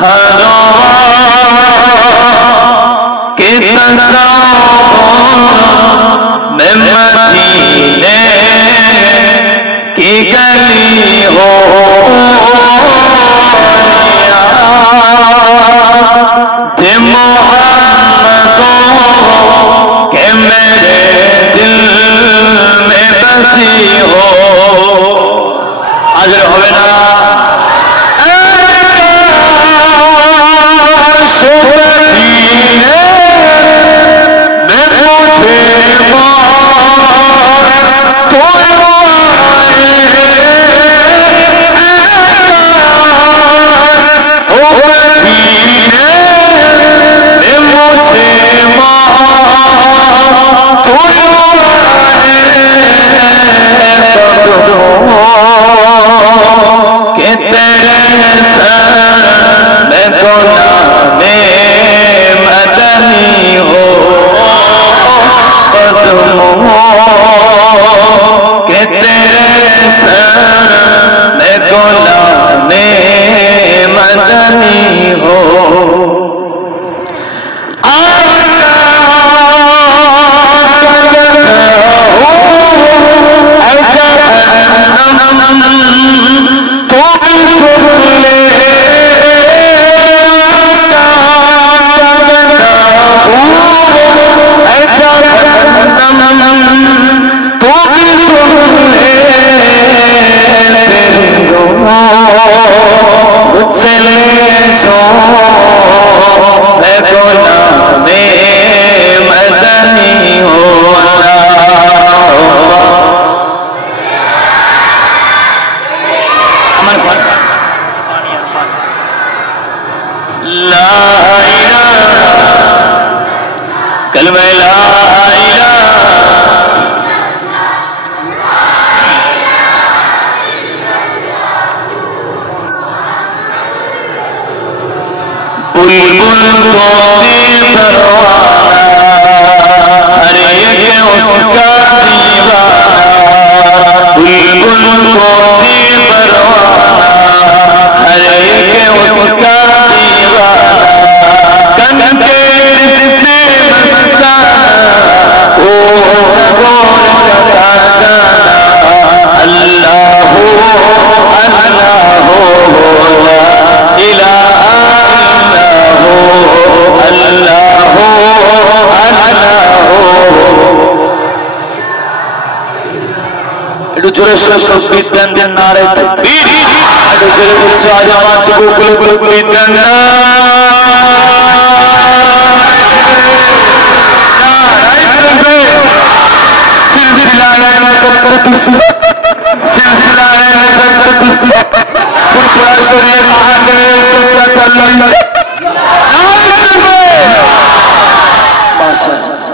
हरो के तस्वीर में मदीने की गली हो थे मोहम्मदों के मेरे दिल में बसी हो हाजिर होवे ना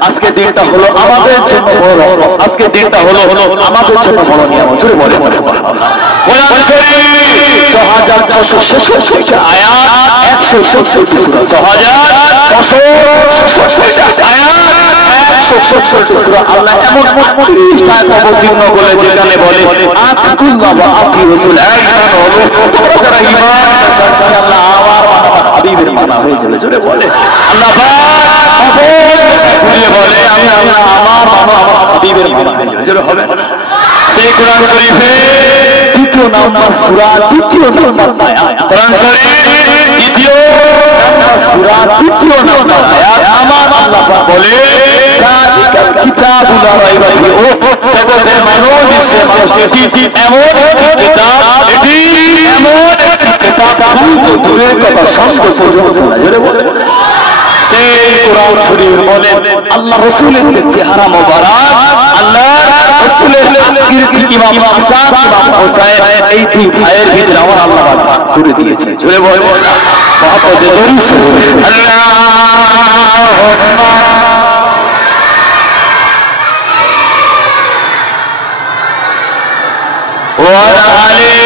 আজকে দিনটা হলো আমাদের জন্য বড় আজকে দিনটা হলো আমাদের জন্য বড় নিয়ামত জোরে বলে সুবহানাল্লাহ কোরআন শরীফ 6666 আয়াত 166 সূরা 6666 আয়াত 166 সূরা আল্লাহ এমন 30 আয়াত অবতীর্ণ করে যেখানে বলে আতিকুল্লাহ ওয়া আতি রাসূল আইমান হলো তোমরা যারা ঈমান আনছো আল্লাহ আমার মানব হাবিবের মানা হয়ে যাবে জোরে বলে আল্লাহ পাক বলে আমি আল্লাহ আমার হাবিবের মানা হয়ে যাবে জোরে হবে সেই কোরআন শরীফে দ্বিতীয় নাম্বার সূরা দ্বিতীয় নাম্বার আয়াত কোরআন শরীফ দ্বিতীয় নাম্বার সূরা দ্বিতীয় নাম্বার আয়াত আমার আল্লাহ পাক বলে যালিকাল কিতাবুল লা রাইবা ফিহি ও জগতের মানুষ বিশ্বের মানুষ এটি এমন কিতাব এটি এমন কিতাব দূরের কথা সঙ্গ পর্যন্ত না জোরে বলে সেই কোরআন শরীফ বলে আল্লাহ রাসূলের চেহারা মোবারক আল্লাহ রাসূলের আকৃতি ইমাম হাসান ইমাম হুসাইন এই দুই ভাইয়ের ভিতরে আমার আল্লাহ ভাগ করে দিয়েছে জোরে বলে মহব্বতে দরুদ আল্লাহুম্মা ওয়া আলি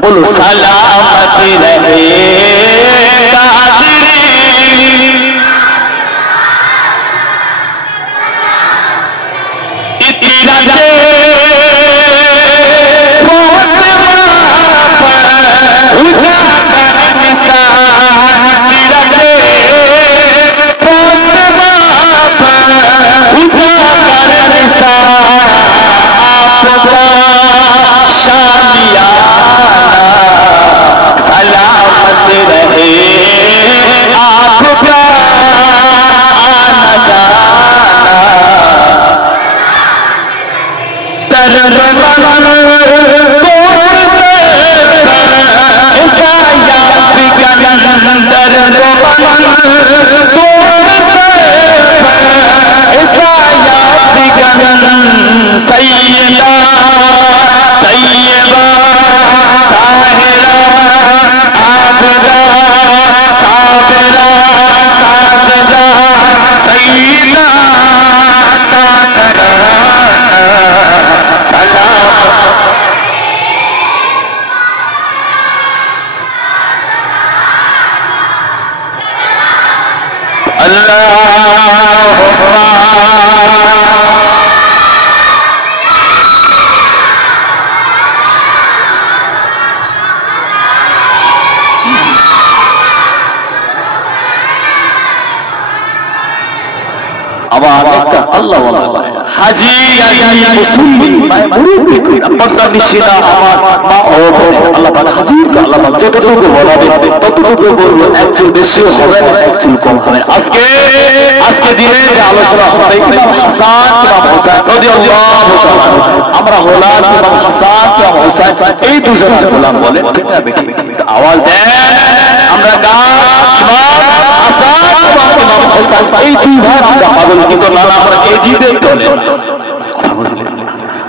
बोलो सलामत रहे कादरी আল্লাহ হাজি মুসলিম মুরব্বি কইরা পর্দা নিশিনা আমার মা ও আল্লাহ পাক হাজিকে আল্লাহ পাক যতটুকু বলাবেন ততটুকু বলবো, একচুল বেশি হবে না একচুল কম হবে। আজকে দিনে যে আলোচনা হবে ইমাম হাসান ইমাম হুসাইন রাদিয়াল্লাহু তাআলা, আমরা হলাম ইমাম হাসান ইমাম হুসাইন এই দুজনের গোলাম বলে, ঠিক না বেটি? আওয়াজ দেন, আমরা ইমাম হাসান এবং ইমাম হুসাইন এই দুই ভাই আমরা পাগল, কিন্তু না আমরা এজিদের দলে,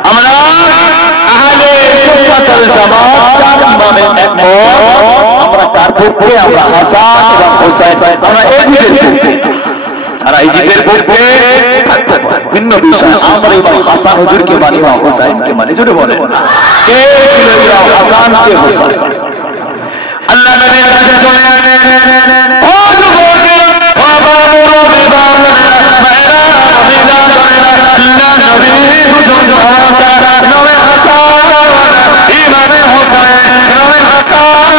আমরা আহলে সুন্নাত ওয়াল জামাত চার ইমামের একমত, আমরা তার পক্ষে, আমরা হাসান এবং হুসাইন, আমরা এজিদের পক্ষে, যারা এজিদের পক্ষে থাকতে পারে ভিন্ন বিষয়, আমরা ইমাম হাসান হুজুরকে মানি, ইমাম হুসাইনকে মানি। জোরে বলেন কে ছিল ইমাম হাসান, কে হুসাইন? আল্লাহ নবীর কাছে চলে আসেন, ও যুবকেরা, ও বাবুরা, মায়েরা, মহিলা, আল্লাহ নবী হুজুর হাসান, নবী হাসান, ইমামে হুসাইন, নবী হাসান,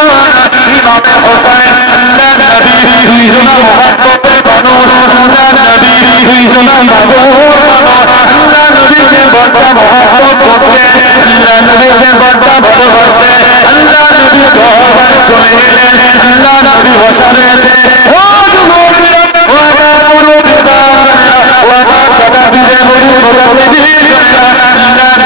ইমামে হুসাইন, আল্লাহ নবী দুইজনা মুহাব্বতে বানো, আল্লাহ নবী দুইজনা মাবুদ বানো, আল্লাহ নবীকে বড় মুহাব্বত করতে, আল্লাহ নবীকে বড় ভালোবাসে, আল্লাহ নবী দরবার চলে গেলেন, আল্লাহ নবী বসা রয়েছে, ও যুবকেরা, ও বাবুরা, ও বাবা বিরে বলি আল্লাহ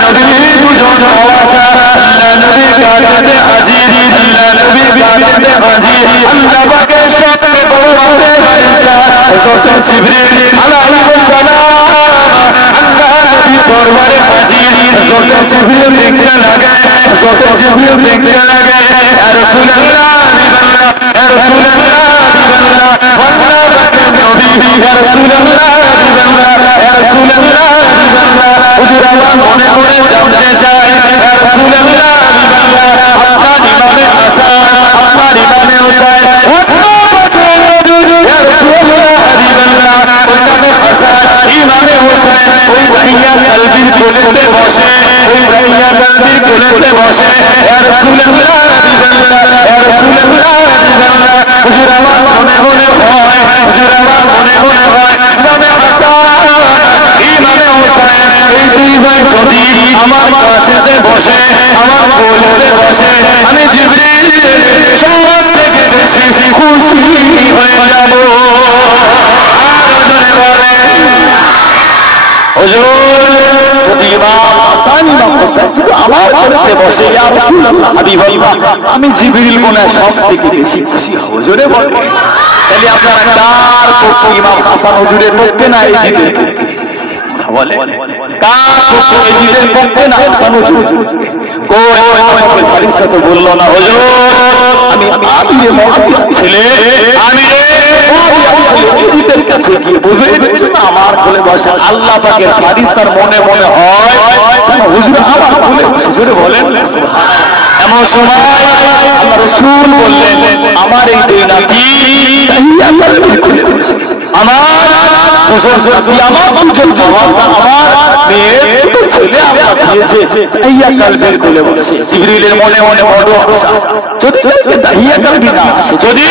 নবী দুজন আওয়াজা, আল্লাহ নবী কাজে হাজির, আল্লাহ নবী কাজে হাজির, আল্লাহ পাকের সাথে বড় হতে পারিসা হযরত জিবরিল আলাইহিস সালাম, আল্লাহ নবী দরবারে হাজির, হযরত জিবরিল দেখতে লাগে, হযরত জিবরিল দেখতে লাগে, ইয়া রাসূলুল্লাহ, ইয়া রাসূলুল্লাহ, আল্লাহ পাকের নবী, ইয়া রাসূলুল্লাহ, ইয়া রাসূলুল্লাহ, হুজুর আমার মনে মনে জানতে চাই, ইয়া রাসূলুল্লাহ, আপনার ইমামে হাসান, আপনার ইমামে হুসাইন, আপনার পাকের নবী, ইয়া রাসূলুল্লাহ, ইমামে হাসান, ইমামে হুসাইন, ওই ভাইয়া কলবির কোলেতে বসে, ওই ভাইয়া কলবির কোলেতে বসে, ইয়া রাসূলুল্লাহ, ইয়া রাসূলুল্লাহ, হুজুর আমার মনে মনে হয়, হুজুর আমার মনে মনে হয়, ইমামে হাসান, ইমামে হুসাইন, এই দুই ভাই যদি আমার কাছেতে বসে, আমার কোলেতে বসে, আমি জিবরিল সব থেকে বেশি খুশি হয়ে যাব। আর জোরে বলেন, হুজুর যদি ইমাম হাসান ইমাম হুসাইন শুধু আমার কোলেতে বসে, ইয়া রাসূলুল্লাহ, হাবিবাল্লাহ, আমি জিবরিল মনে সব থেকে বেশি খুশি হব। জোরে বলেন, তাহলে আপনারা কার পক্ষে? ইমাম হাসান হুজুরের পক্ষে না এজিদের পক্ষে? বলে কার পক্ষে? এজিদের পক্ষে না হাসান হুজুর? কই আমাকে ফারিসা তো বললো না, হুজুর আমি আমিরে মুআবিয়া ছেলে, আমিরে মুআবিয়া ছেলে এজিদের কাছে গিয়ে বলবে আমার কোলে বসে, আল্লাহ পাকের ফারিসার মনে মনে হয় হুজুর আমার কোলে বসে। জোরে বলেন সুবহানাল্লাহ। এমন সময় আল্লাহ রাসূল বললেন, আমার এই দুই নাতি তাহিয়াতুল কোলে বসে, আমার দুজন জাওয়াজা, আমার মেয়ের দুটো ছেলে আল্লাহ দিয়েছে তাহিয়া কলবের কোলে বসে। জিবরিলের মনে মনে বড় আশা, যদি তাহিয়া কলবি না আসে, যদি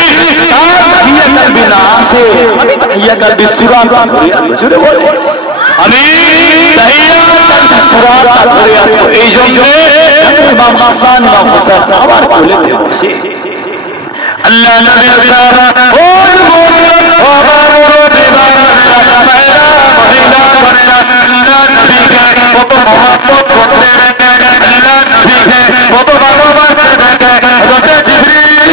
তাহিয়া কলবি না আসে, আমি তাহিয়া কলবি সূরাটা ধরে আনবো। জোরে বলে আমি তাহিয়া কলবি সূরাটা ধরে আসবো। এই জন্য ইমাম হাসান ইমাম হুসাইন আমার কোলেতে বসে। আল্লাহ নবীর সাহাবা ও মুমিন ও বাবা মায়েরা মহিলা করেনা, আল্লাহ নবীকে কত মহব্বত করতে দেখে, আল্লাহ নবীকে কত ভালোবাসতে দেখে, হযরত জিবরিল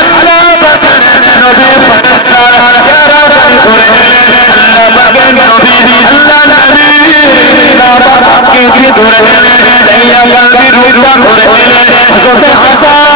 আল্লাহ পাকের নবীর के धरे दहिया कल्बी रूपा धरे हज़रत हसन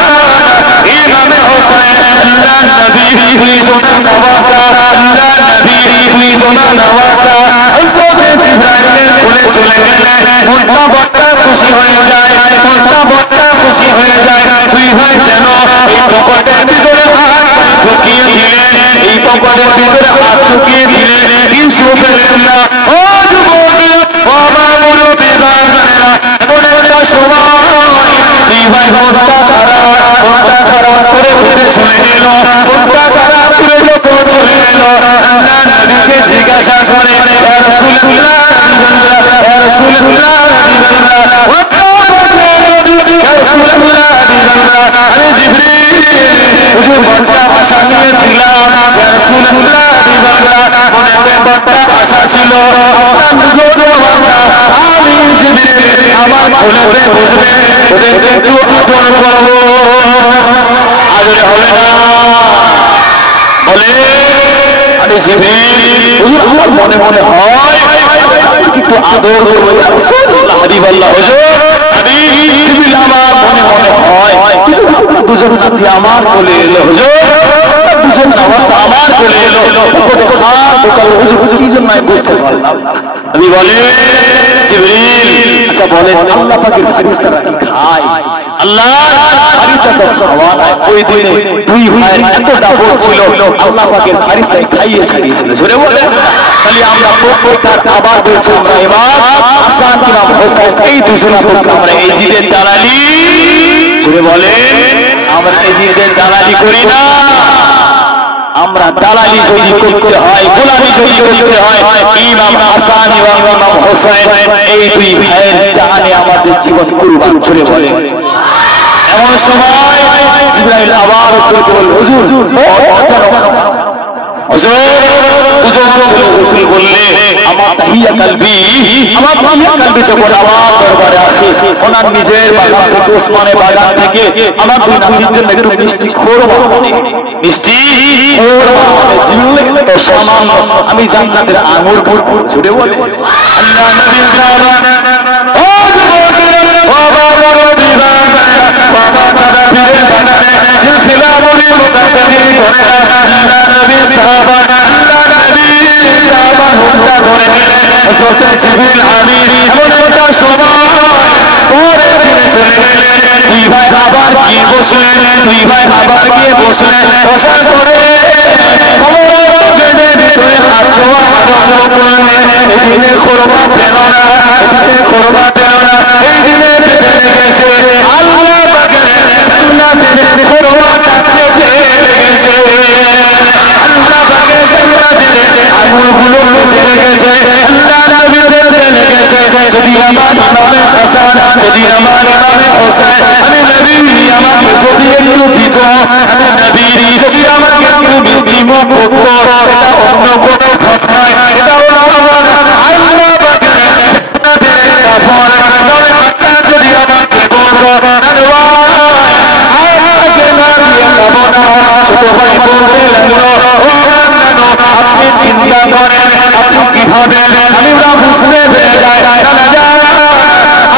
इमाम हुसैन अल्लाह नबी तुई सोना नवासा अल्लाह नबी तुई सोना नवासा हज़रत जिब्राइल खुले चले गए उनका बड़ा खुशी हो जाए उनका बड़ा खुशी हो जाए তুই ভাই জানো এই পকেটের ভিতরে হাত ঢুকিয়ে দিলে এই পকেটের ভিতরে হাত ঢুকিয়ে দিলে কিছু পেলেন না ও যুবক বাবা মুরব্বি বাবারা এমন একটা সময় তুই ভাই মনটা খারাপ করে ফিরে চলে গেল মনটা খারাপ করে যখন চলে গেল আল্লাহ নবীকে জিজ্ঞাসা করে ইয়া রাসূলুল্লাহ ইয়া রাসূলুল্লাহ अरे जिब्रील हुजूर बड़ा आशा ছিলাম ইয়া রাসূলুল্লাহ মনে বড় আশা ছিল আপনার নূর ভাষা আমি জিব্রিল আমার খুলে বুঝবে ওদের একটু আদর করব আদর হবে না বলে আরে জিব্রিল হুজুর আমার মনে মনে হয় একটু আদর করব ইয়া রাসূলুল্লাহ হাবিবাল্লাহ হুজুর জিব্রিল আমার মনে মনে হয় দুজন নাতি আমার কোলে এলো হুজুর দুজন নওয়াসা আমার কোলে এলো ওকে খান ঢোকাল হুজুর কি জন্য আমি বুঝতে পারলাম আমি বলে জিব্রিল আচ্ছা বলেন আল্লাহ পাকের ফেরেশতারা কি খায় আল্লাহর ফেরেশতা তো খাওয়া নাই ওই দিনে দুই ভাইয়ের এত দাপট ছিল আল্লাহ পাকের ফেরেশতাই খাইয়ে ছাড়িয়েছিল জোরে বলেন খালি আমরা প্রত্যেকটার আবার বলছি আমরা ইমাম হাসান ইমাম হোসেন এই দুজনকে আমরা এই জিদের দালালি জোরে বলেন আমরা এই জিদের দালালি করি না আমরা দালালি যদি করতে হয় গোলামি যদি করতে হয় ইমাম হাসান এবং ইমাম হোসেন এই দুই ভাইয়ের জানে আমাদের জীবন কুরবান জোরে বলেন এমন সময় জিবরাইল আবার রাসূলকে বলল হুজুর হুজুর দুজন ছেলে রাসূল বললে আমার তাহিয়া কলবি যখন আমার দরবারে আসে ওনার নিজের বাগান থেকে ওসমানের বাগান থেকে আমার দুই নাতির জন্য একটু মিষ্টি খোরবা মিষ্টি খোরবা জিবরাইল তো সামান্য আমি জান্নাতের আঙ্গুর জুড়ে বলে আল্লাহ নবী সাল্লাল্লাহু ও যুবক বাবা নবী বাবা নবী বানানে সিলসিলা মুরি মুতাকাবি করে আল্লাহ নবী সাহাবা আল্লাহ নবী সাহাবা হুন্ডা ধরে হযরত জিবরিল আমিন এমন একটা সময় পরে ফিরে চলে গেলেন দুই ভাই আবার গিয়ে বসলেন দুই ভাই আবার গিয়ে বসলেন বসার পরে কবরের পেটে ভিতরে হাত ধোয়া আরম্ভ করলেন এই দিনে খোরবা পেল না এই খোরবা পেল না এই দিনে পেটে লেগেছে আল্লাহ পাকের জান্নাতের খোরবাটা পেটে লেগেছে আল্লাহ পাকের জান্নাতের আঙুরগুলো পেটে লেগেছে আল্লাহ নবীর পেটে লেগেছে যদি আমার নামে হাসান যদি আমার নামে হোসেন আমি নবী আমাকে যদি একটু দিত আমি নবী যদি আমাকে একটু মিষ্টি মুখ করতো এটা অন্য কোনো ঘটনা এটা হলো আল্লাহ পাকের জান্নাতের কাপড় নয় হাতটা যদি আমাকে বলতো আল্লাহকে না দিয়ে যাবো না ছোট ভাই বলতে লাগলো আপনি চিন্তা করেন আপনি কিভাবে আমরা বুঝতে পেরে যাই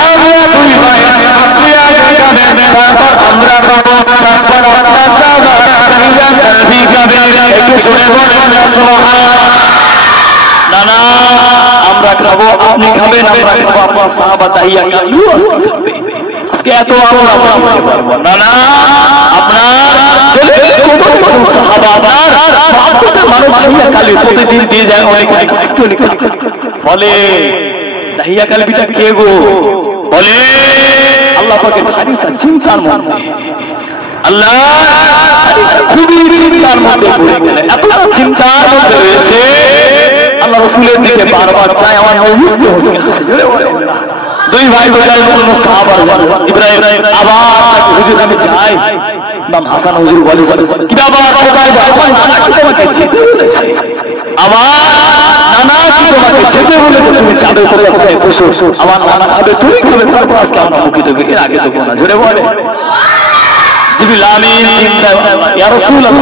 আমরা দুই ভাই আপনি আগে যাবেন তারপর আমরা খাবো তারপর আপনার সাহাবা তাহিয়া কলবি খাবে একটু শুনে বলেন না সুবহানাল্লাহ না না আমরা খাবো আপনি খাবেন আমরা খাবো আপনার সাহাবা তাহিয়া কলবি আজকে এত আমরা বলতে পারবো না না আপনার চলে কত সাহাবা আপনার মানব তাহিয়া কলবি প্রতিদিন দিয়ে যায় অনেক আজকে বলে তাহিয়া কলবিটা কে গো বলে আল্লাহ পাকের ফেরেশতা চিন্তার মধ্যে আল্লাহ খুবই চিন্তার মধ্যে পড়ে গেলেন এত চিন্তার মধ্যে রয়েছে আল্লাহ রাসূলের দিকে বারবার চায় আমার নবীকে হোসেন জোরে বলে দুই ভাই বলে অন্য সাহাবার ইব্রাহিম আবার হুজুর আমি চাই ইমাম হাসান হুজুর বলে কি বাবা কোথায় আমার নানা কি তোমাকে যেতে বলেছে আমার নানা কি তোমাকে যেতে বলেছে তুমি চাঁদের কোথায় বসো আমার নানা খাবে তুমি খাবে তারপর আজকে আমরা মুখে তো এর আগে তো না জোরে বলে জিবরিল আমিন চিন্তা ইয়া রাসূলুল্লাহ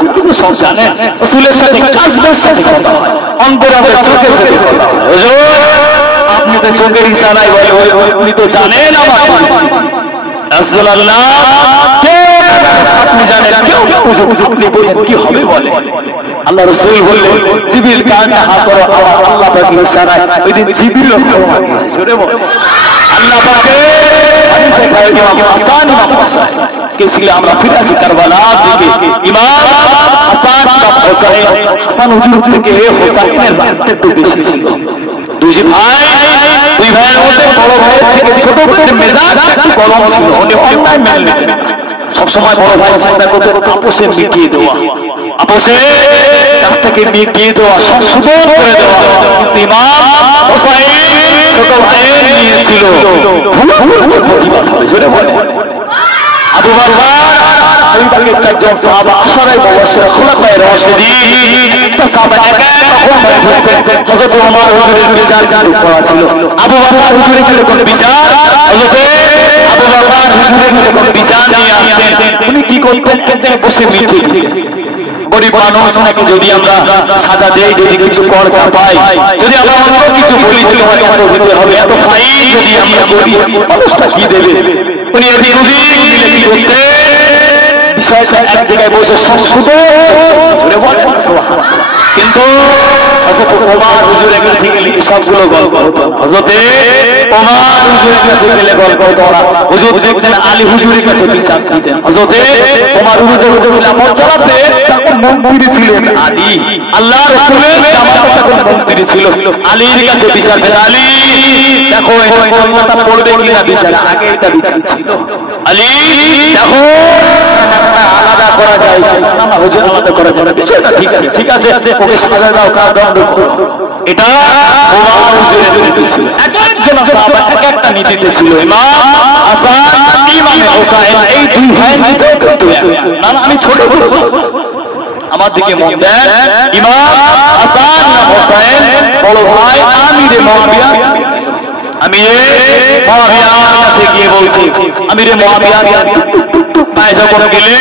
আপনি তো সব জানেন রাসূলের সাথে কাজবের সাথে কথা হয় অন্তরের চোখে চোখে কথা হয় হুজুর আপনি তো চোখের ইশারায় বলে আপনি তো জানেন আমার পরিস্থিতি রাসূলুল্লাহ আপনি জানেন কেউ আপনি বলেন কি হবে বলে আল্লাহ রাসূল বললেন জিবরিল কানটা হা করো আল্লাহ পাকের ইশারায় ওই দিন জিবরিল ক্ষমা দিয়েছে জোরে বল আল্লাহ পাকের হাদিসে কয় ইমাম হাসান কে ছিল আমরা ফিরে আসি কারবালা থেকে ইমাম হাসান বা হোসেন হাসান হুজুর থেকে হোসেনের রাগটা একটু বেশি ছিল দুই ভাইয়ের মধ্যে বড় ভাইয়ের থেকে ছোট ভাইয়ের মেজাজ একটু গরম ছিল উনি অন্যায় মেনে নিতেন সবসময় বড় ভাই চিন্তা করতেন আপোষে মিটিয়ে দেওয়া আপোষে কাজটাকে মিটিয়ে দেওয়া সংশোধন করে দেওয়া কিন্তু ইমাম হোসেন ছোট ভাইয়ের নিয়েছিল প্রতিবাদ হবে জোরে বলে আবু বকর ওই বাগের চারজন সাহাবা আশারায়ে মুবাশশিরা খুলাফায়ে রাশিদিন একটা সাহাবা একা রকম হয়ে বসে হযরত ওমর হুজুরের বিচার চালু করা ছিল আবু বকর হুজুরের কোন বিচার হযরত আবু বকর হুজুরের কোন বিচার নিয়ে আসেন উনি কি করতেন বসে মিটিয়ে দিতেন গরিব মানুষ নাকি যদি আমরা সাজা দেই যদি কিছু খরচা পাই যদি আমরা অন্য কিছু বলি তাহলে হয়তো এত দিতে হবে এত ফাইন যদি আমরা করি মানুষটা কি দেবে উনি এদিক ওদিক দিলে কি করতে বিষয়টা এক জায়গায় বসে সংশোধন জোরে বলেন সুবহানাল্লাহ কিন্তু হযরত ওমর হুজুরের কাছে গেলে সবগুলো গল্প হতো হযরত ওমর হুজুরের কাছে গেলে গল্প হতো না হুজুর দেখতেন আলী হুজুরের কাছে বিচার দিতেন হযরত ওমর হুজুর খিলাফত চালাতে তখন মন্ত্রী ছিলেন আলী আল্লাহর রাসূলের জামাতে তখন মন্ত্রী ছিল আলীর কাছে বিচার দিতেন আলী দেখো এই কলকাতা পড়বে কিনা বিচার আগে এটা বিচার ছিল আলী দেখো আলাদা করা যায় না হুজুর আলাদা করা যায় না বিষয়টা ঠিক আছে ওকে সাজা দাও কারাদণ্ড করো এটা ওমর হুজুরের নীতি ছিল একজন সাহাবা এক একটা নীতিতে ছিল ইমাম হাসান ইমাম হোসেন এই দুই ভাইয়ের নীতি কিন্তু না আমি ছোট বড় আমার দিকে মন দেন ইমাম হাসান ইমাম হোসেন বড় ভাই আমিরে মুআবিয়া মুআবিয়ার কাছে গিয়ে বলছি আমিরে মুআবিয়া ভাই যখন গেলে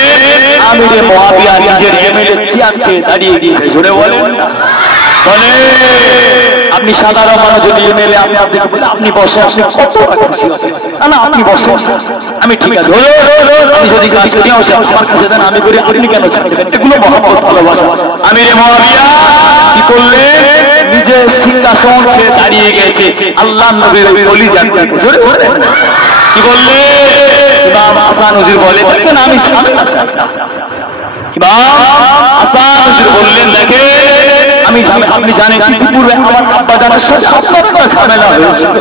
আমিরে মুআবিয়া নিজের এমএলএ চেয়ারছে দাঁড়িয়ে দিয়েছে জোরে বলেন বলে আপনি সাধারণ মানুষ যদি এমএলএ আপনি আপনাকে বলে আপনি বসে আসলে কত খুশি না আপনি বসে আমি ঠিক আছে আমি যদি কাজ করি আমার কাছে দেন আমি করি আপনি কেন চাইবেন এগুলো মহব্বত ভালোবাসা আমিরে মুআবিয়া কি করলে নিজে সিংহাসন ছেড়ে দাঁড়িয়ে গেছে আল্লাহর নবীর ওলি যাচ্ছে জোরে জোরে কি বললে ইমাম হাসান হুজুর বলে দেখেন আমি ঝামেলা চাই ইমাম হাসান হুজুর বললেন দেখেন আমি আপনি জানেন ইতিপূর্বে আমার আব্বা জানের সাথে আপনার ঝামেলা হয়েছিল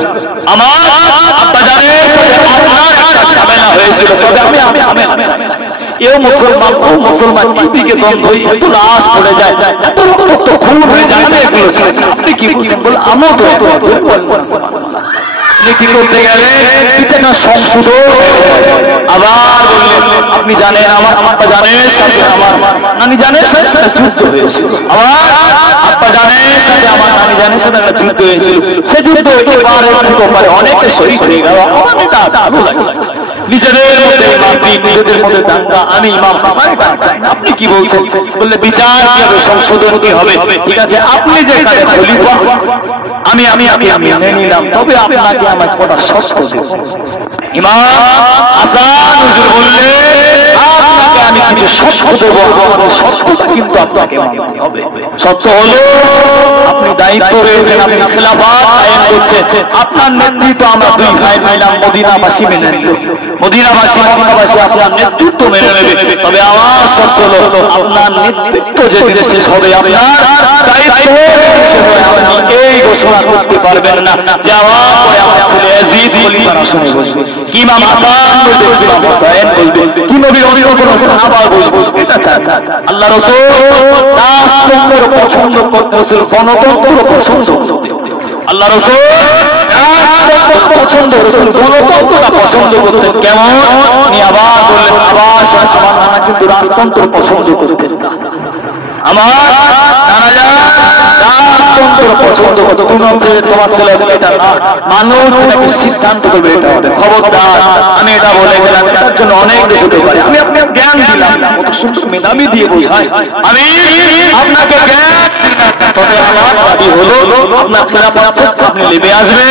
আমার আব্বা জানের সাথে আপনার একটা ঝামেলা হয়েছিল তবে আমি ঝামেলা চাই এও মুসলমান ও মুসলমান টিপিকে দ্বন্দ্ব এত লাশ পড়ে যায় এত রক্ত খুন হয়ে যায় আমি এগুলো চাই আপনি কি বলছেন বল আমিও তো কি করতে গেলে এটা সংশোধন আবার বললেন আপনি জানেন আমার আব্বা জানের সাথে আমার নানি জানের সাথে যুদ্ধ হয়েছিল আমার আব্বা জানের সাথে আমার নানি জানের সাথে একটা যুদ্ধ হয়েছিল সে যুদ্ধ একেবারে একেবারে অনেকে শহীদ হয়ে গেল আমার এটা ভালো লাগে নিজেদের মধ্যে মারপিট নিজেদের মধ্যে দাঙ্গা আমি ইমাম হাসান চাই আপনি কি বলছেন বললে বিচার কি হবে সংশোধন কি হবে ঠিক আছে আপনি যে এখানে খলিফা আমি মেনে নিলাম তবে আপনাকে আমার কটা শর্ত দেব ইমাম হাসান হুজুর বললেন আপনাকে আমি কিছু শর্ত দেব আমার শর্তটা কিন্তু আপনাকে মানতে হবে শর্ত হলো আপনি দায়িত্ব রয়েছেন আপনি খেলাফত কায়েম করছেন আপনার নেতৃত্ব আমরা দুই ভাই মিলাম মদিনাবাসী মেনে নিল মদিনাবাসী মক্কাবাসী আপনার নেতৃত্ব মেনে নেবে তবে আমার শর্ত হলো আপনার নেতৃত্ব যেদিন শেষ হবে আপনার দায়িত্ব আপনি এই ঘোষণা করতে পারবেন না যে আমার পরে আমার ছেলে ইয়াজিদ খলিফার আসনে বসবে কি ইমাম হাসান বলবে কি ইমাম হোসেন বলবে কি নবীর অন্য কোনো সাহাবা বলবে এটা চাই আল্লাহ রাসূল রাষ্ট্রতন্ত্র পছন্দ করতেছিল গণতন্ত্র পছন্দ করতেন আল্লাহ রাসূল রাষ্ট্রতন্ত্র পছন্দ রাসূল গণতন্ত্রটা পছন্দ করতেন কেমন উনি আবার বললেন আবার আমার নানা কিন্তু রাষ্ট্রতন্ত্র পছন্দ করতেন না আমার নানা জান রাষ্ট্রতন্ত্র পছন্দ করতো তোমার ছেলে এটা না মানুষ নাকি সিদ্ধান্ত করবে এটা হবে খবরদার আমি এটা বলে গেলাম এটার জন্য অনেক কিছু হতে পারে আমি আপনাকে জ্ঞান দিলাম কত সুন্দর মেধাবী দিয়ে বোঝাই আমি আপনাকে জ্ঞান তবে আমার দাবি হলো আপনার খেলাফত আপনি নেমে আসবে,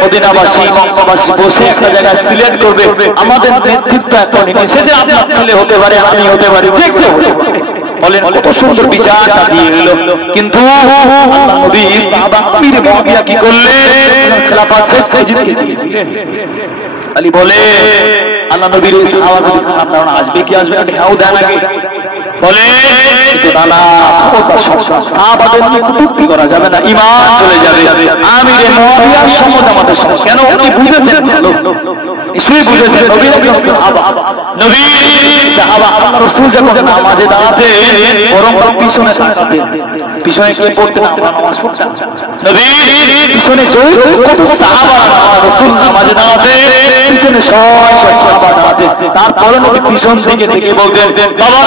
মদিনাবাসী মক্কাবাসী বসে একটা জায়গায় সিলেক্ট করবে আমাদের নেতৃত্ব এখন সে যে আপনার ছেলে হতে পারে, আমি হতে পারি, যে কেউ হতে পারে। বলেন কত সুন্দর বিচারটা দিয়ে গেল। কিন্তু আল্লাহ নবী সাহাবা আমির মুআবিয়া কি করলেন? খেলাফত শেষ ইয়াজিদকে দিয়ে দিলেন। আলী বলে আল্লাহ নবীর সাহাবাদের খারাপ ধারণা আসবে কি আসবে না, ঢেউ দেয় নাকি? বলে কিন্তু না, সাহাবাদের নিয়ে কটূক্তি করা যাবে না, ঈমান চলে যাবে। আমির মুআবিয়ার সম্বন্ধে আমাদের সমস্যা কেন? উনি বুঝেছেন ভালো, নিশ্চয়ই বুঝেছেন নবীর একজন সাহাবা, নবীর সাহাবা। আল্লাহ রাসূল যখন নামাজে দাঁড়াতেন বরং পিছনে তাকাতেন, পিছনে কি পড়তেন? আমরা নামাজ পড়তাম, নবীর পিছনে কত সাহাবা রাসূল নামাজে দাঁড়াতেন, পিছনে সব সাহাবা দাঁড়াতেন। তারপরে নবী পিছন থেকে থেকে বলতেন বাবা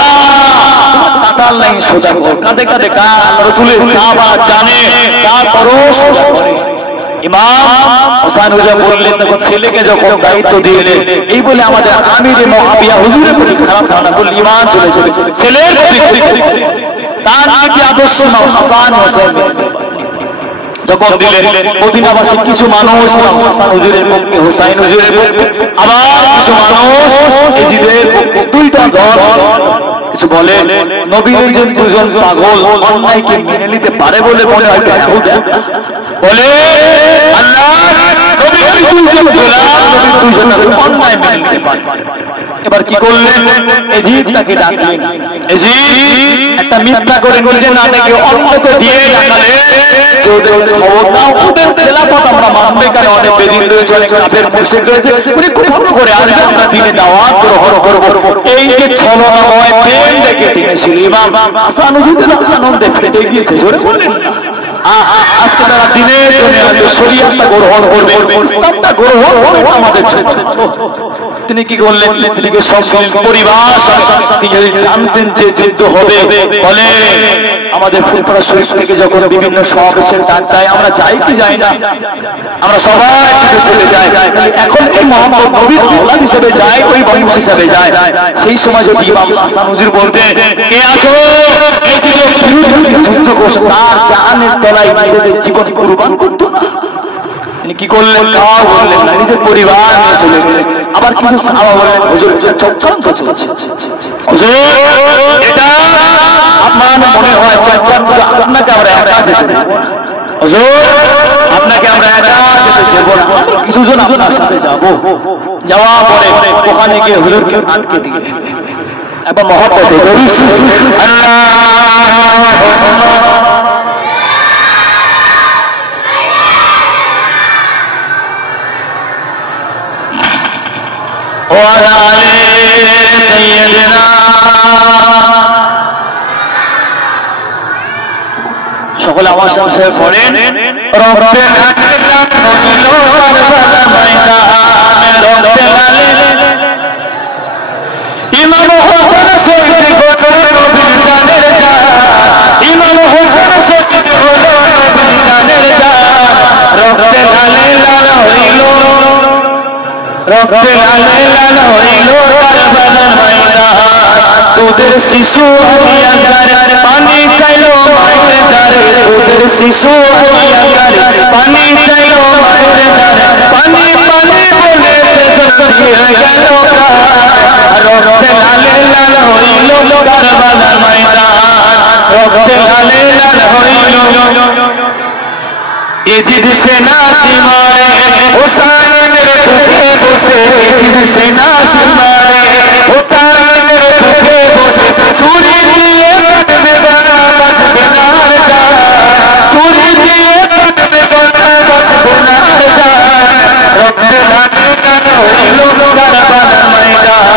কাতাল নাই সোজা কর, কাঁদে কাঁদে আল্লাহ রাসূলের সাহাবা জানে, তারপরও সোজা করে। ইমাম হোসেন হুজুর বললেন দেখো ছেলেকে যখন দায়িত্ব দিলেন এই বলে আমাদের আমির মুআবিয়া হুজুরের প্রতি খারাপ ধারণা করলে ঈমান চলে যাবে, ছেলের প্রতি তার কি আদর্শ নাও হাসান হোসেন যখন দিলেন মদিনাবাসী কিছু মানুষ হাসান হুজুরের পক্ষে, হোসেন হুজুরের পক্ষে, আবার কিছু মানুষ ইয়াজিদের পক্ষে, দুইটা দল। কিছু বলে নবীর একজন দুজন পাগল অন্যায়কে মেনে নিতে পারে বলে মনে হয়, বলে আল্লাহর নবীর দুজন গোলাম নবীর দুজন অন্যায় মেনে নিতে পারে। এবার কি করলেন? ইয়াজিদ তাকে ডাকলেন, ইয়াজিদ একটা মিথ্যা করে নিজে না ডেকে অন্যকে দিয়ে ডাকালে যে ওদের খবর দাও, ওদের খেলাফত আমরা মানবে, কারণ অনেক বেদিন রয়েছে, অনেক কাফের মুশরিক রয়েছে, উনি খুব করে আসবে, আমরা দিনে দাওয়াত গ্রহণ করব। এই যে ছলনাময় প্রেম দেখে টেনেছিল ইমাম হাসান হুজুরের আনন্দে ফেটে গিয়েছে, জোরে বলেন না। আজকে তারা দিনের জন্য শরীয়তটা গ্রহণ করবে, ইসলামটা গ্রহণ করবে আমাদের জন্য। তিনি কি করলেন? স্ত্রীকে সঙ্গে পরিবার তিনি জানতেন যে যুদ্ধ হবে, বলে আমাদের ফুলপাড়া শরীফ থেকে যখন বিভিন্ন সমাবেশের ডাক দেয় আমরা যাই কি যাই না? আমরা সবাই ছুটে ছুটে যাই। এখন এই মুহাম্মদ নবীর আওলাদ হিসেবে যায়, ওই বংশ হিসেবে যায়। সেই সময় যদি ইমাম হাসান হুজুর বলতেন কে আসো এই যুদ্ধ করছে, তার জানের তলায় নিজেদের জীবন কুরবান করতো না। তিনি কি করলেন? তাও বললেন না, নিজের পরিবার নিয়ে চলে গেলেন। আবার কিছু সাহাবা বললেন হুজুর চক্রান্ত চলছে, হুজুর এটা আপনার মনে হয় চক্রান্ত, আপনাকে আমরা একা যেতে দেব না, হুজুর আপনাকে আমরা একা যেতে দেব না, কিছু জন আপনার সাথে যাব। যাওয়া পরে ওখানে গিয়ে হুজুরকে আটকে দিলেন। এবার মহব্বতে সকলে আমার সাথে পড়েন ইমাম হোসেন শহীদ হলো নবীর জানের জান, ইমাম হোসেন শহীদ হলো নবীর জানের জান, রক্তে লালে লাল হইল, রক্তে লালে লাল হইল কারবালার ময়দান, দুধের শিশু আলিয়ার পানি চাইলো মায়ের দ্বারে, দুধের শিশু আলিয়ার পানি চাইলো মায়ের দ্বারে, পানি পানি বলে দিয়ে গেল রক্তে লালে লাল হইল কারবালার ময়দান, রক্তে লালে লাল হইল। ইয়াজিদ সেনা সীমারে হোসেনের বুকে বসে, ইয়াজিদ সেনা সীমারে হোসেনের বুকে বসে, ছুরি দিয়ে কাটবে বানা বাঁচবে না জান, ছুরি দিয়ে কাটবে বানা বাঁচবে না জান, রক্তে লালে লাল হইল কারবালার ময়দান।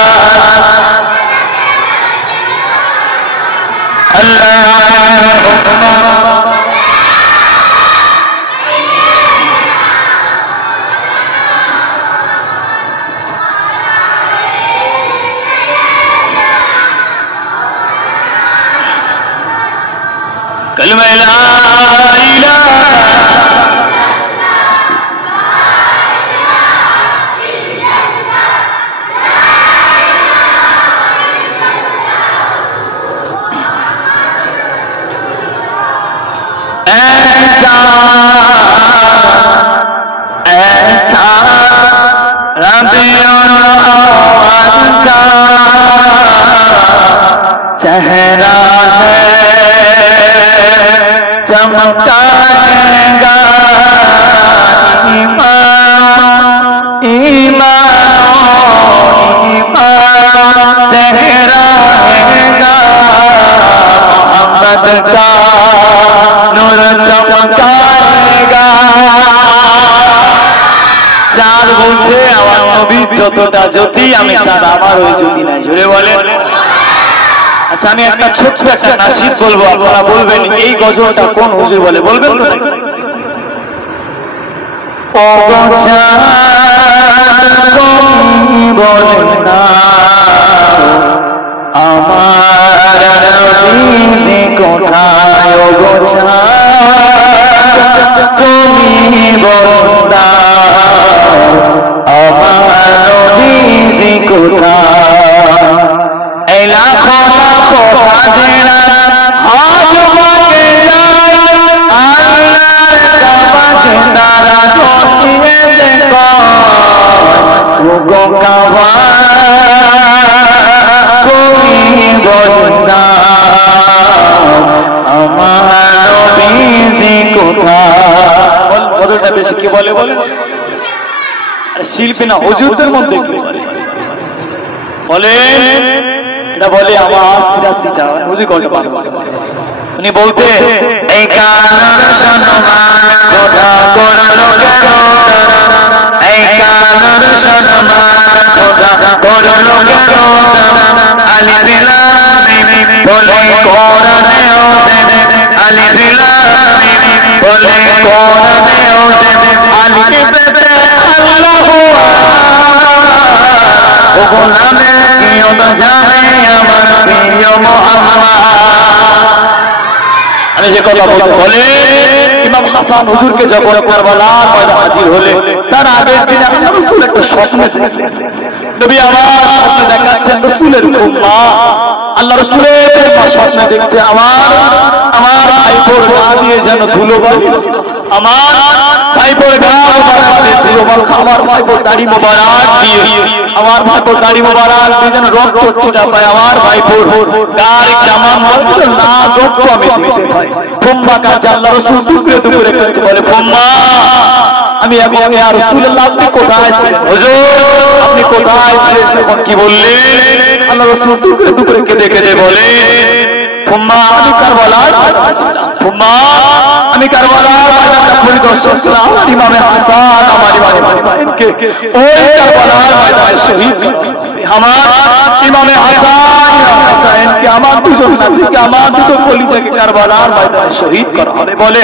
আল্লাহুম্মা कलमा ला इलाहा चेहरा है चमकाएगा ईमान ईमान चेहरा हैगा मोहम्मद का नूर चमकाएगा चाँद বলছে আমার নবীর যতটা জ্যোতি আমি চাঁদ আমার ওই জ্যোতি নাই জোরে বলেন আচ্ছা আমি একটা ছোট্ট একটা নাশিদ বলবো আপনারা বলবেন এই গজলটা কোন হুজুর বলে বলবেন তো ও বলে না আমার নবী কোথায় ও গোছা তুমি বলনা আমার নবী কোথায় এই লাখো লাখো হাজিরা হাত বাকে যায় আল্লাহর কাবাকে তারা ঝুঁকিয়ে দেখো গো কাবা তুমি বলনা আমার নবী কোথায় কতটা বেশি কি বলে বলে শিল্পী না হুজুরদের মধ্যে কি বলে বলেন এটা বলে আমার সিরাসি চাওয়া হুজুর কত পারে উনি বলতে এই কানের সম্মান খোদা করলো কেন এই কানের সম্মান খোদা করলো কেন আলিফ লাম মিম বলে কোরআনে ওতে আলিফ লাম মিম বলে কোরআনে ওতে আলিফ বে আল্লাহু ও গোলামে কিও না জানে আমার প্রিয় মুহাম্মদ আমি যে কথা বলে ইমাম হাসান হুজুরকে যখন কারবালার ময়দানে হাজির হলে তার আগের দিন আল্লাহ রাসূল একটা স্বপ্ন দেখলেন নবী আমার স্বপ্নে দেখাচ্ছেন রাসূলের উম্মাহ আল্লাহ রাসূলের উম্মাহ স্বপ্নে দেখছে আমার ভাইপোর গা দিয়ে যেন ধুলোবালি আমার ভাইপোর গা দিয়ে ধুলোবালি আমার ভাইপোর দাড়ি মোবারক দিয়ে আমার ভাইপোর দাড়ি মোবারক দিয়ে যেন রক্ত ছিটা পায় আমার ভাইপোর গার জামা মধ্যে না রক্ত আমি দিতে পাই ফুম্মা কাছে আল্লাহ রাসূল টুকরে টুকরে কাছে বলে ফুম্মা আমি এখন ইয়া রাসূলুল্লাহ আপনি কোথায় আছেন হুজুর আপনি কোথায় ছিলেন তখন কি বললেন আল্লাহ রাসূল টুকরে টুকরে কেঁদে কেঁদে বলে ফুম্মা আমি কারবালার ময়দানে ছিলাম ফুম্মা আমি কারবালার ময়দানে পরিদর্শন করলাম ইমামে হাসান আমার ইমামে হুসাইনকে ওই কারবালার ময়দানে শহীদ আমার ইমামে হাসান হুসাইনকে আমার দুজন নাতিকে আমার দুটো কলিজাকে কারবালার ময়দানে শহীদ করা হবে বলে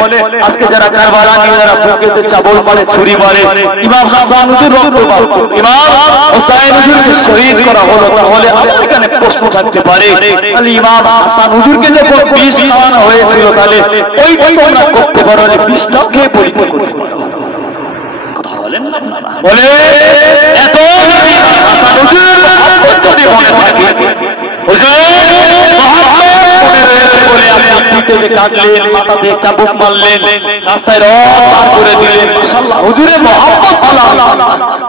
আজকে যারা কারবালা নিয়ে যারা বুকেতে চাবল মারে ছুরি মারে ইমাম হাসান হুজুর রক্ত বার করে ইমাম হুসাইন হুজুরকে শহীদ করা হলো তাহলে আমাদের এখানে প্রশ্ন থাকতে পারে তাহলে ইমাম হাসান হুজুরকে যখন বিষ খাওয়ানো হয়েছিল তাহলে ওইটা তোমরা করতে পারো বিষটাও খেয়ে পরীক্ষা করতে পারো কথা বলেন না বলে এত হাসান হুজুর যদি মনে থাকে হুজুর কাটলেন মাথাতে চাবুক মারলেন রাস্তায় রক্ত বার করে দিলেন মাশাআল্লাহ হুজুরের মহব্বত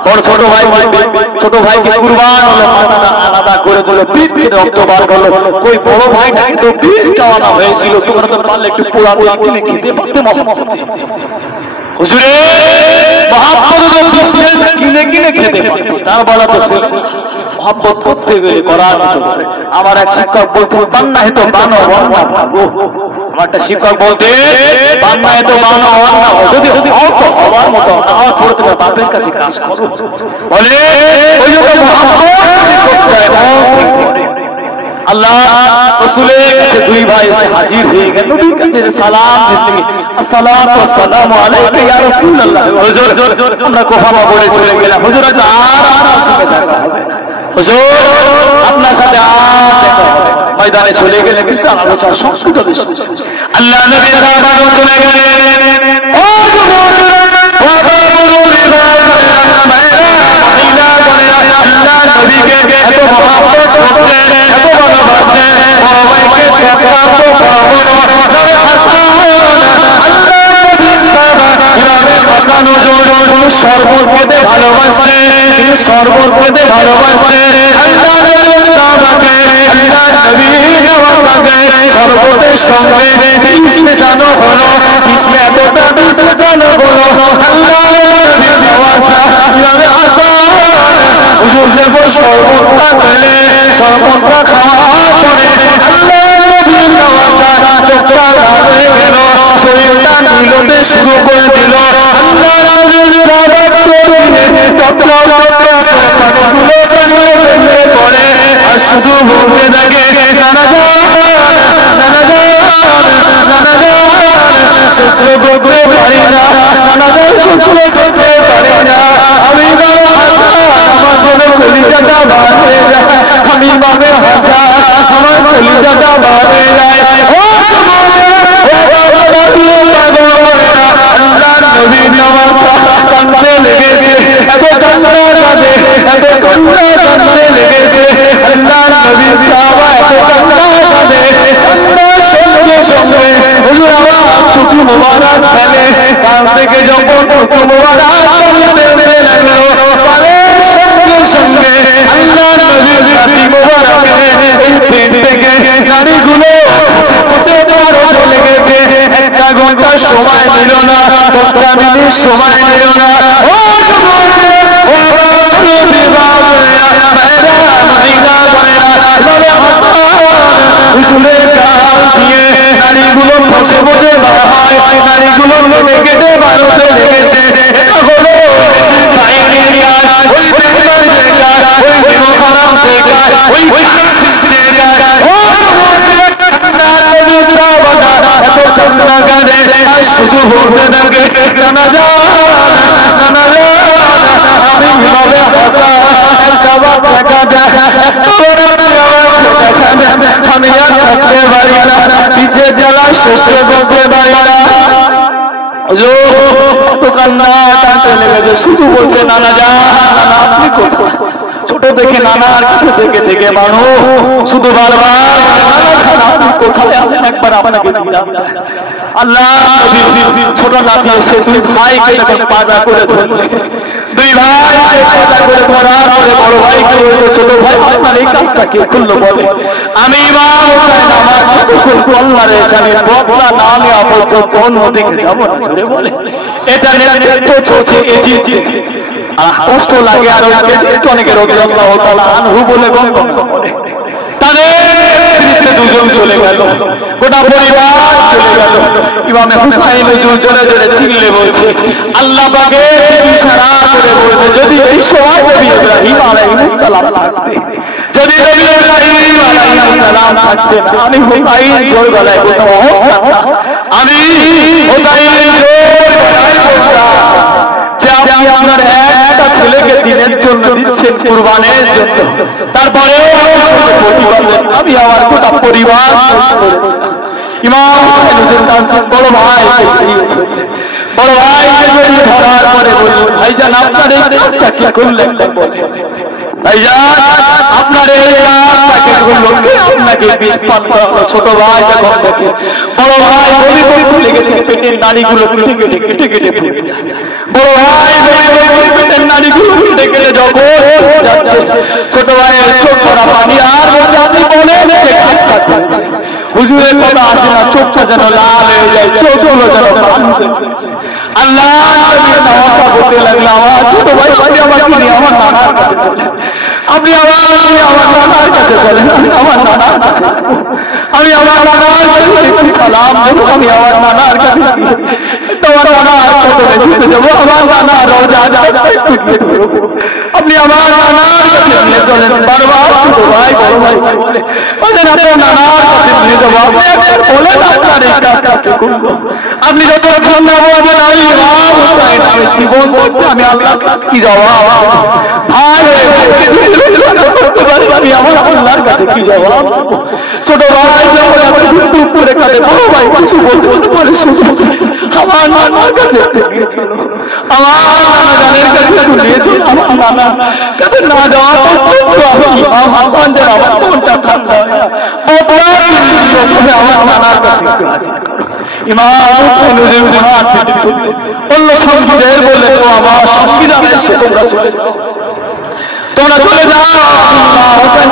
বড় ছোট ভাইকে কুরবান হলো মাথাটা আলাদা করে দিল পিঠ পিঠ রক্ত বার করলো কই বড় ভাইটাকে তো বিষ খাওয়ানো হয়েছিল তোমরা তো পারলে একটু পোড়া পোড়া কিনে খেতে পারতে মহব্বত হুজুরের মহব্বত তো বিষ কিনে কিনে খেতে পারতো তার বলা তো মহব্বত করতে গেলে করার মতো আমার এক শিক্ষক বলতো বান্না হে তো বানো ওয়ান্না ভাবো আমার একটা শিক্ষক বলতে বান্না হে তো বানো ওয়ান্না যদি অল্প হওয়ার মতো না হওয়ার পরে তোমার বাপের কাছে কাজ করো বলে ওই যে মহব্বত করতে হয় আল্লাহ রাসূলের কাছে দুই ভাই এসে হাজির হয়ে গেল নবীর কাছে সালাম দিতে আসসালাতু ওয়াসসালামু আলাইকা ইয়া রাসূলুল্লাহ হুজুর আমরা কোফাবা বলে চলে গেলাম হুজুর আজ আর সঙ্গে দেখা হবে হুজুর আপনার সাথে আর দেখা হবে ময়দানে চলে গেলে বিশাল আলোচনা সংস্কৃত বিষয় আল্লাহ নবী সাহাবারা চলে গেলেন ও যুবক বাবা বলে মহিলা বলে আল্লাহ নবীকে এত মহব্বত করতে এত ভালোবাসতে সবাইকে চাকাতো পাবো নবী হাসান আল্লাহ নবী ইমামে হাসান হুজুর সর্বপ্রদে ভালোবাসতে তিনি সর্বপ্রদে ভালোবাসতে আল্লাহ নবী সাহাবাকে আল্লাহ নবী নওয়াজে সর্বতের সঙ্গে বিষ মেশানো হলো, বিষ এতটা বিষ মেশানো হলো আল্লাহ নবী নওয়াজা ইমামে হাসান হুজুর যখন শরবতটা পেলে শরবতটা খাওয়ার পরে আল্লাহ নবী নওয়াজা চোখটা লাল হয়ে গেল, শরীরটা নীলতে শুরু করে দিল। আল্লাহ নবীর শরবত চোখে পড়ে আর শুধু বলতে থাকে নানা যান নানা যান নানা যান, সহ্য করতে পারি না নানা যান, সহ্য করতে পারি না। আমি আমার জন্য কলিজাটা বার হয়ে যায়, আমি ইমামে হাসান আমার কলিজাটা বার হয়ে যায়। নবী নওয়াজা কাঁদতে লেগেছে, এত কান্না কাঁদে, এত কান্না কাঁদতে লেগেছে। আল্লাহ নবী সাহাবা এত কান্না কাঁদে, কান্নার সঙ্গে সঙ্গে হুজুর আমার চুটি মোবারক ফেলে, কান থেকে যখন চুটি মোবারক ফেলতে লাগলো তার সঙ্গে সঙ্গে আল্লাহ নবীর নাতি মোবারকে এই পেট থেকে নাড়িগুলো পচে পড়তে লেগেছে। একটা ঘন্টার সময় নিল না, 10টা মিনিট সময় নিল না। হুজুরের গাল দিয়ে নাড়িগুলো পচে পচে হয়, নাড়িগুলো কেটে কেটে বাড়তে লেগেছে। হলো শুধু বলতে থাকে নানা যান নানা যান, আমি ইমামে হাসান কাবার টাকা দেয়, আমি আর থাকতে পারি না, পিছে জ্বালা সুস্থ করতে পারি না। কান্না কাঁদতে লেগেছে, শুধু বলছে নানা যান নানা আপনি কোথায়। ছোট থেকে নানার কাছে থেকে থেকে মানুষ শুধু বারবার নানা যান আপনি কোথায় আছেন, একবার আপনাকে দিলাম। আল্লাহ ছোট নাতি এসে দুই ভাইকে যখন পাজা করে ধরলে, দুই ভাই পাজা করে ধরার পরে বড় ভাইকে বলতে ছোট ভাই আপনার এই কাজটা কে করলো বলে। আমি ইমাম হোসেন আমার যতক্ষণ কল্লা রয়েছে আমি বদলা না নেওয়া পর্যন্ত অন্যদিকে যাবো না ছোড়ে বলে। এটা নেতৃত্ব চলছে এজি কষ্ট লাগে আর অনেকের রাদিয়াল্লাহু তাআলা আনহু বলে গল্প করে, তাদের নেতৃত্বে দুজন চলে গেল, গোটা পরিবার চলে গেল। ইমামে হুসাইন হুজুর জোরে জোরে চিল্লে বলছে আল্লাহ পাকে ইশারা করে বলছে যদি এই সময় নবী ইব্রাহিম আলাইহিস সালাম থাকতে, যদি নবী ইব্রাহিম আলাইহিস সালাম থাকতেন আমি হুসাইন জোর গলায় বলতাম আমি হুসাইন জোর গলায় বলতাম যে আপনি আপনার একটা ছেলেকে দিনের জন্য দিচ্ছেন কুরবানের জন্য, তারপরেও আমি আমার গোটা পরিবার শেষ করেছি। ইমাম হুজুর কাঁদছেন, বড় ভাইকে জড়িয়ে বড় ভাইকে জড়িয়ে ধরার পরে বললেন ভাইজান আপনার এই কাজটা কি করলেন বলে, ভাইজান আপনার এই কাজটা কি করলো, কে আপনাকে বিষ পান করালো। ছোট ভাই যখন দেখে বড় ভাই বলি বলি ভুলে গেছে পেটের নাড়িগুলো কেটে কেটে কেটে কেটে ফুটে যায়, বড় ভাই বলি বলি পেটের নাড়িগুলো কেটে কেটে যখন যাচ্ছে ছোট ভাইয়ের চোখ ভরা পানি আর আপনি বলেন যে কাজটা করেছে। হুজুরের কথা আসে না, চোখটা যেন লাল হয়ে যায়, চোখগুলো যেন আল্লাহ বলতে লাগলো আমার ছোট ভাই আমাকে নিয়ে আমার নানার কাছে চলে, আপনি আমার নানার কাছে চলেন, আমি আমার নানার কাছে আমি আমার নানার কাছে সালাম দেবো, আমি আমার নানার কাছে তোমার নানার কদমে ঝুঁকে যাবো, আমার নানা রোজা একটু গিয়ে ধরবো, আপনি আমার নানার কাছে নিয়ে চলেন। বারবার ছোট ভাই বড় ভাই বলে আপনার নানার কাছে নিয়ে যাবো, আপনি বলেন আপনার এই কাজটা করবো, আপনি যত বলবেন আমি ইমাম হোসেন আমি জীবন বলতে আমি আল্লাহ কি জবাব ভাই আমি আমার আল্লাহর কাছে কি জবাব। ছোট ভাই করে কাঁদে, বড় ভাই কিছু বলতে পারে শুধু আমার নানার কাছে আমার নানা জানের কাছে নিয়েছিল, আমার নানার কাছে না যাওয়া পর্যন্ত আমি ইমাম হাসান যেন আমার মনটা ঠান্ডা আমার নানার কাছে ইমাম অন্য সংবিধানের বলে আমার সংবিধানের সে তোমরা চলে যাও। তোমরা চলে যাও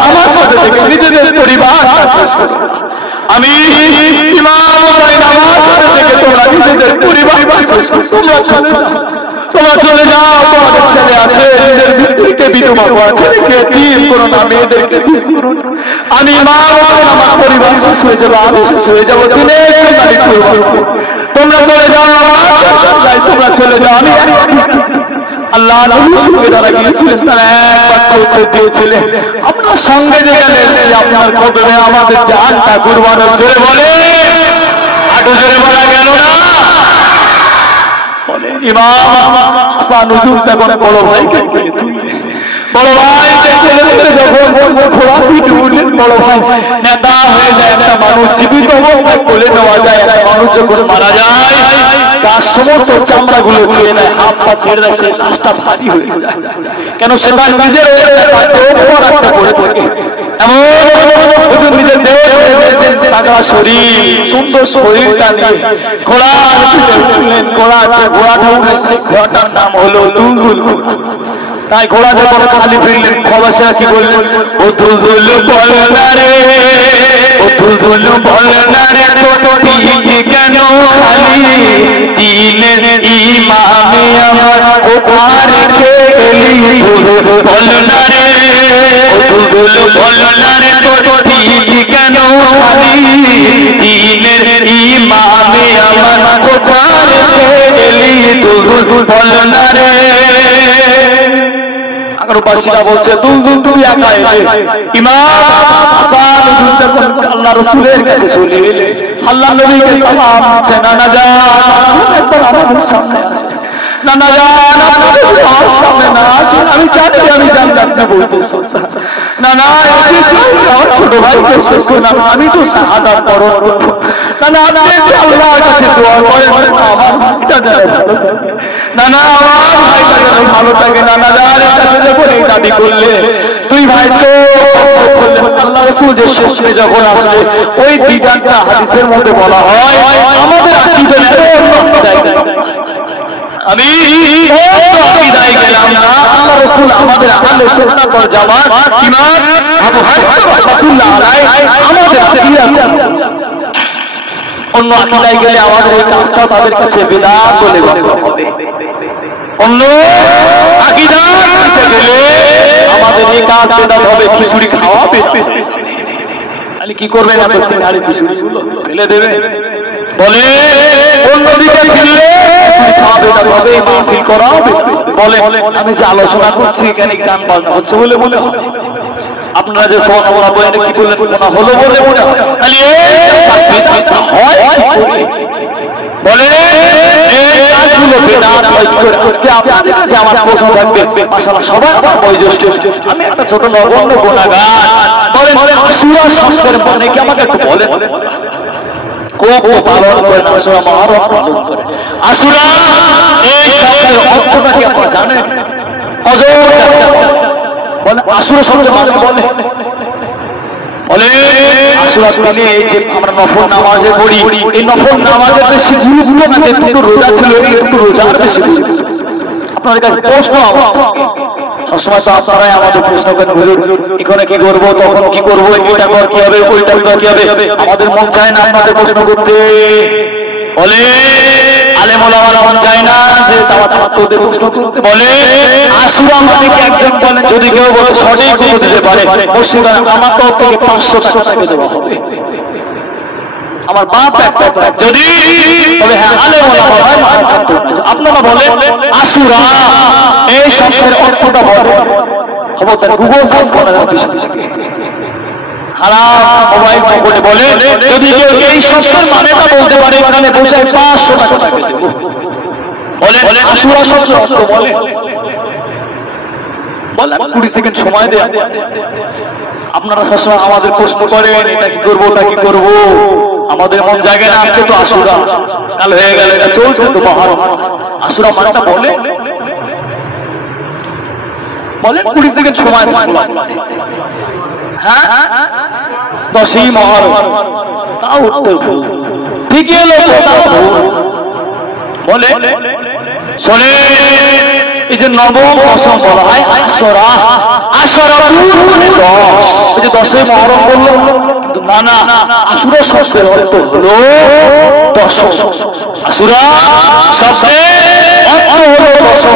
আমার সাথে থেকে নিজেদের পরিবার শেষ করো। আমি ইমাম হোসেন আমার সাথে থেকে তোমরা নিজেদের পরিবার শেষ করো। তোমরা চলে যাও, তোমাদের ছেলে আছে, নিজের স্ত্রীকে বিধবা করা, ছেলেকে তিন করো না, মেয়েদেরকে তিন করো না। আমি ইমাম হোসেন আমার পরিবার শেষ হয়ে যাবো, আমি শেষ হয়ে যাবো, তোমরা চলে যাও, তোমরা চলে যাও। আমি আল্লাহ নবীর সঙ্গে যারা গিয়েছিলেন তারা একবার উত্তর দিয়েছিলেন, আপনার সঙ্গে যেখানে এসেছি আপনার কদমে আমাদের জানটা কুরবানের জোরে বলে, আটু জোরে বলা গেল না। ইমাম হাসান হুজুর তখন বড় ভাইকে বড় ভাইকে যখন ঘোড়া পিঠে উঠলেন, বড় ভাই নেতা হয়ে যায়। একটা মানুষ জীবিত অবস্থায় কোলে নেওয়া যায়, একটা মানুষ যখন মারা যায় তার সমস্ত চামড়া গুলো ছেড়ে নেয়, হাত পা ছেড়ে দেয়, সেই লাশটা ভারী হয়ে যায়। কেন সেটা নিজের করে থাকে। এমন হুজুর নিজের দেহ তাগড়া শরীর, সুন্দর শরীরটা নিয়ে ঘোড়া উঠলেন। ঘোড়াটা উঠে সেই ঘোড়াটার নাম হলো দুলদুল। তাই ঘোড়া যখন খালি ফিরলেন, খবসা কি বললেন, ও দুলদুল বল না রে, ও দুলদুল বল না রে, তোটি কেন খালি দিলেন ইমামে আমার কোথা রেখে গেলি, দুলদুল বল না রে, ও দুলদুল বল না রে, তোটি কেন খালি দিলেন ইমামে আমার কোথা রেখে গেলি, দুলদুল বল না রে। আগরবাসীরা বলছে দুলদুল তুমি একা এলে। ইমাম হাসান হুজুর যখন আল্লাহ রাসূলের কাছে চলে এলেন, আল্লাহ নবীকে সালাম দিচ্ছে, নানা জান একবার আমাদের সামনে আসেন, নানা জান আমার সামনে না আসেন, আমি জানি আমি জানলাম যে বলতেছো নানা, আমার ছোট ভাইকে শেষ করলাম, আমি তো শাহাদাত বরণ করবো। নানা আপনি আল্লাহর কাছে দোয়া করেন আমার ভাইটা যেন ভালো থাকে, নানা আমার ভাইটা যেন ভালো থাকে। নানা জান কাছে যখন এই দাবি করলে দুই ভাই আল্লাহ রাসূল যে শেষে যখন আসলে ওই বিধানটা হাদিসের মধ্যে বলা হয়, আমাদের আকীদার আমি আকীদায় গেলাম না, আল্লাহ রাসূল আমাদের আহলে সুন্নাত ওয়াল জামাত ইমাম আবু হানিফা রাহমাতুল্লাহ আলাইহি আমাদের আকীদা, অন্য আকীদায় গেলে আমাদের এই কাজটা তাদের কাছে বিদআত বলে গণ্য হবে। অন্য আকীদা করতে গেলে আমাদের এই কাজ বিদআত হবে, খিচুড়ি খাওয়া বেঁচে তাহলে কি করবেন? আপনার আরে খিচুড়ি ফেলে দেবে বলে, অন্যদিকে ফিরলে মাহফিল করা বলে, আমি যে আলোচনা করছি এখানে গান বাজনা হচ্ছে বলে মনে হয়, আপনারা যে সুবহানাল্লাহ বলেন কি বললেন মনে হলো বলে মনে হয়, তাহলে বলে এই কাজগুলো বিদআত করে। আজকে আপনাদের কাছে আমার প্রশ্ন থাকবে, মাশাআল্লাহ সবাই আমার বয়োজ্যেষ্ঠ, আমি একটা ছোট নগণ্য গুনাহগার, বলেন আশুরা সংস্কারের মানে কি আমাকে একটু বলেন। খুব পালন করে আশুরা, মহরম পালন করে আশুরা, এই শব্দের অর্থটা কি আপনারা জানেন? বলে আশুরা শব্দের মানে বলে বলে আশুরা দিনে এই যে আমরা নফল নামাজে পড়ি, এই নফল নামাজের বেশি গুরুত্ব না, যেটুকু রোজা ছিল এইটুকু রোজার বেশি। আপনাদের কাছে প্রশ্ন, সবসময় তো আপনারাই আমাদের প্রশ্ন করেন, হুজুর এখানে কি করবো, তখন কি করবো, এটা কর কি হবে, ওইটা কি হবে, আমাদের মন চায় না আপনাদের প্রশ্ন করতে। বলে আলেম ওলামারা মন চায় না যে আমার ছাত্রদের প্রশ্ন করতে। বলে আশুরা মানে কি একজন বলেন, যদি কেউ বলে সঠিক উত্তর দিতে পারে মসজিদে আমার তরফ থেকে 500 টাকা দেওয়া হবে। আমার বাপ এক কথা, যদি তবে হ্যাঁ আলেম ওলামা হয় আমার ছাত্র। আপনারা বলেন আশুরা এই শব্দের অর্থটা বলে, খবরদার গুগল সার্চ করার বিষয়, হারাম মোবাইল ফোনে বলে, যদি কেউ এই শব্দের মানেটা বলতে পারে এখানে বসে 500 টাকা দেব। বলে আশুরা শব্দের অর্থ বলে, বলে 20 সেকেন্ড সময় দেয়। আপনারা সবসময় আমাদের প্রশ্ন করেন এটা কি করবো ওটা কি করবো, আমাদের মন জায়গায় না। আজকে তো আশুরা, কাল হয়ে গেল, এটা চলছে তো মহরম। আশুরা মানেটা বলে, বলেন 20 সেকেন্ড সময় থাকলো, হ্যাঁ 10ই মহরম, তাও উত্তর ভুল, ঠিকই এলো তাও ভুল। বলে শোনে এই যে নবম দশম বলা হয় আশরা, আশরা মানে 10, এই যে 10 মুহররম বললো, কিন্তু না আশুরা শব্দের অর্থ হলো দশম। আশুরা শব্দের অর্থ হলো দশম,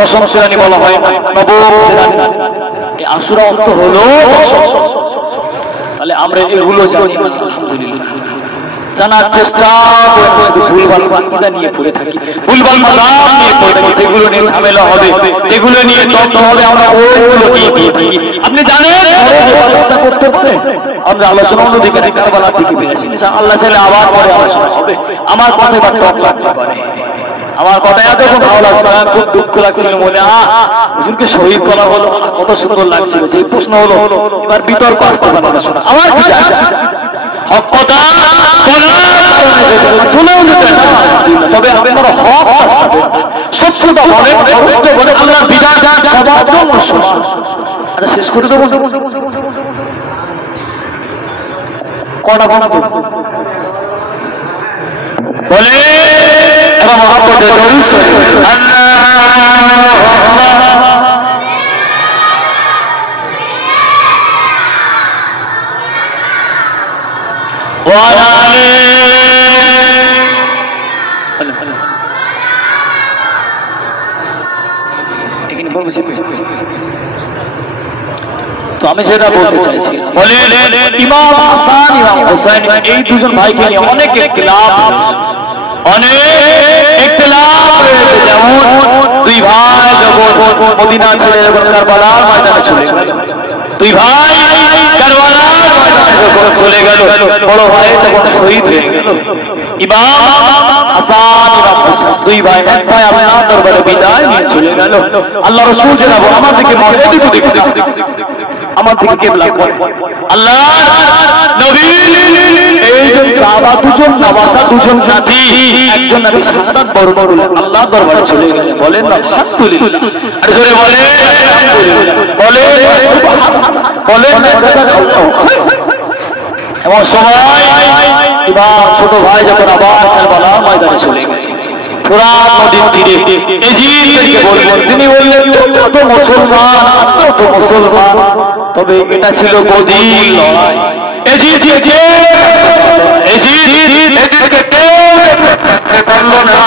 দশম শ্রেণী বলা হয় না, নবম শ্রেণী। এই আশুরা অর্থ হলো দশম। তাহলে আমরা এগুলো জানি না, আলহামদুলিল্লাহ জানার চেষ্টা করে শুধু ভুলভাল আকিদা নিয়ে পড়ে থাকি, ভুলভাল মাযহাব নিয়ে পড়ে থাকি, যেগুলো নিয়ে ঝামেলা হবে, যেগুলো নিয়ে তর্ক হবে, আমরা ওইগুলো নিয়ে দিয়ে থাকি। আপনি জানেন কথা করতে পারেন, আমরা আলোচনা অন্যদিকে কারবালার দিকে পেয়েছি, আল্লাহ চাইলে আবার পরে আলোচনা হবে। আমার কথায় বা টক লাগতে পারে, আমার কথা এতক্ষণ ভালো লাগছে, খুব দুঃখ লাগছিল মনে, হুজুরকে শহীদ করা হলো, কত সুন্দর লাগছিল। যে প্রশ্ন হলো এবার বিতর্ক আসতে পারে আলোচনা, আমার কি যায় হক কথা চলেও যেতে, তবে আপনারা হক সত্যতা বলেন, সমস্ত বলে আল্লাহর বিধান সবার জন্য। আচ্ছা শেষ করে দেবো, কটা বলে এবার মহাপদের দরুদ তো আমি যেটা বলতে চাইছি, বলেন ইমাম হাসান ইমাম হুসাইন এই দুজন ভাইকে নিয়ে অনেক ইখতিলাফ রয়েছে। যেমন দুই ভাই যখন মদিনা ছেড়ে যখন কারবালার ময়দানে চলে গেল, দুই ভাই কারবালার ময়দানে যখন চলে গেল, বড় ভাই তখন শহীদ হয়ে গেল। ইমাম হাসান ইমাম হুসাইন দুই ভাই, এক ভাই আল্লাহর দরবারে বিদায় নিয়ে চলে গেল। আল্লাহ রাসূল জানাবো আমার দিকে মনে দিকে আমার দিকে কিবলা করে, আল্লাহর নবী এইজন সাহাবা দুজন নওয়াসা দুজন জাতি, একজন নবী শাহাদাত বরণ করলেন, আল্লাহর দরবারে চলে গেলেন। বলেন আলহামদুলিল্লাহ, আর জোরে বলেন আলহামদুলিল্লাহ, বলেন সুবহানাল্লাহ, বলেন জাযাকাল্লাহু খায়র। এমন সময় এবার ছোট ভাই যখন আবার কারবালার ময়দানে চলে গেলেন, ফোরাত নদীর তীরে এজিদকে বললেন, তিনি বললেন তোমরা তো মুসলমান, আমরা তো মুসলমান, তবে এটা ছিল বদির লড়াই। এজিদকে পারলো না,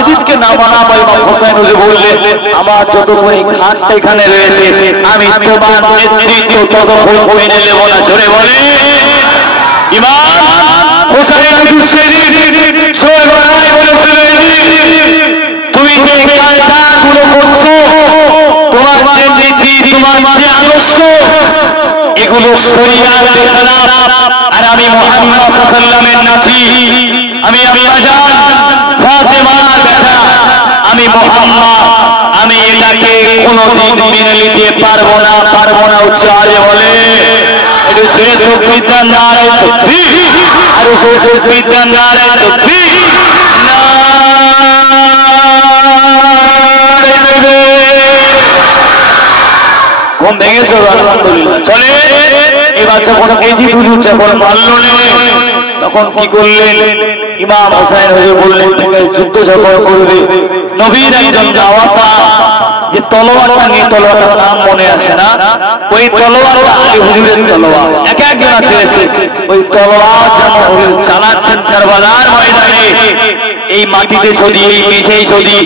এজিদকে না মানা ইমাম হোসেন বললেন আমার যতক্ষণ ঘাটটা এখানে রয়েছে আমি তোমার নেতৃত্ব ততক্ষণ মেনে নেব না। জোরে বলে ইমাম হোসেন তুমি যে কাজগুলো করছো, তোমার যে নীতি, তোমার যে আদর্শ, এগুলো শরীয়তের খেলাফ। আর আমি মুহাম্মদ সাল্লাল্লাহু আলাইহি ওয়াসাল্লামের নাতি, আমি আম্মাজান ফাতেমার বেটা, আমি মুহাম্মদ, আমি এটাকে কোনোদিন মেনে নিতে পারবো না। উচ্চ আওয়াজে বলে এটা ছেড়ে তকবীর নারায়ে তাকবীর, আর জোরে তকবীর নারায়ে তাকবীর, ঘুম ভেঙেছে আলহামদুলিল্লাহ। চলে এবার যখন এজিদ হুজুর যখন মানল তখন কি করলেন, ইমাম হোসেন হুজুর বললেন যুদ্ধ যখন করবে, নবীর একজন নওয়াসা যে তলোয়ারটা নিয়ে, তলোয়ারটার নাম মনে আসে না, ওই তলোয়ারটা আলী হুজুরের তলোয়ার, এক একজন আছে, ওই তলোয়ার যেমন চালাচ্ছেন কারবালার ময়দানে, এই মাটিতে যদি, এই মেঝেই যদি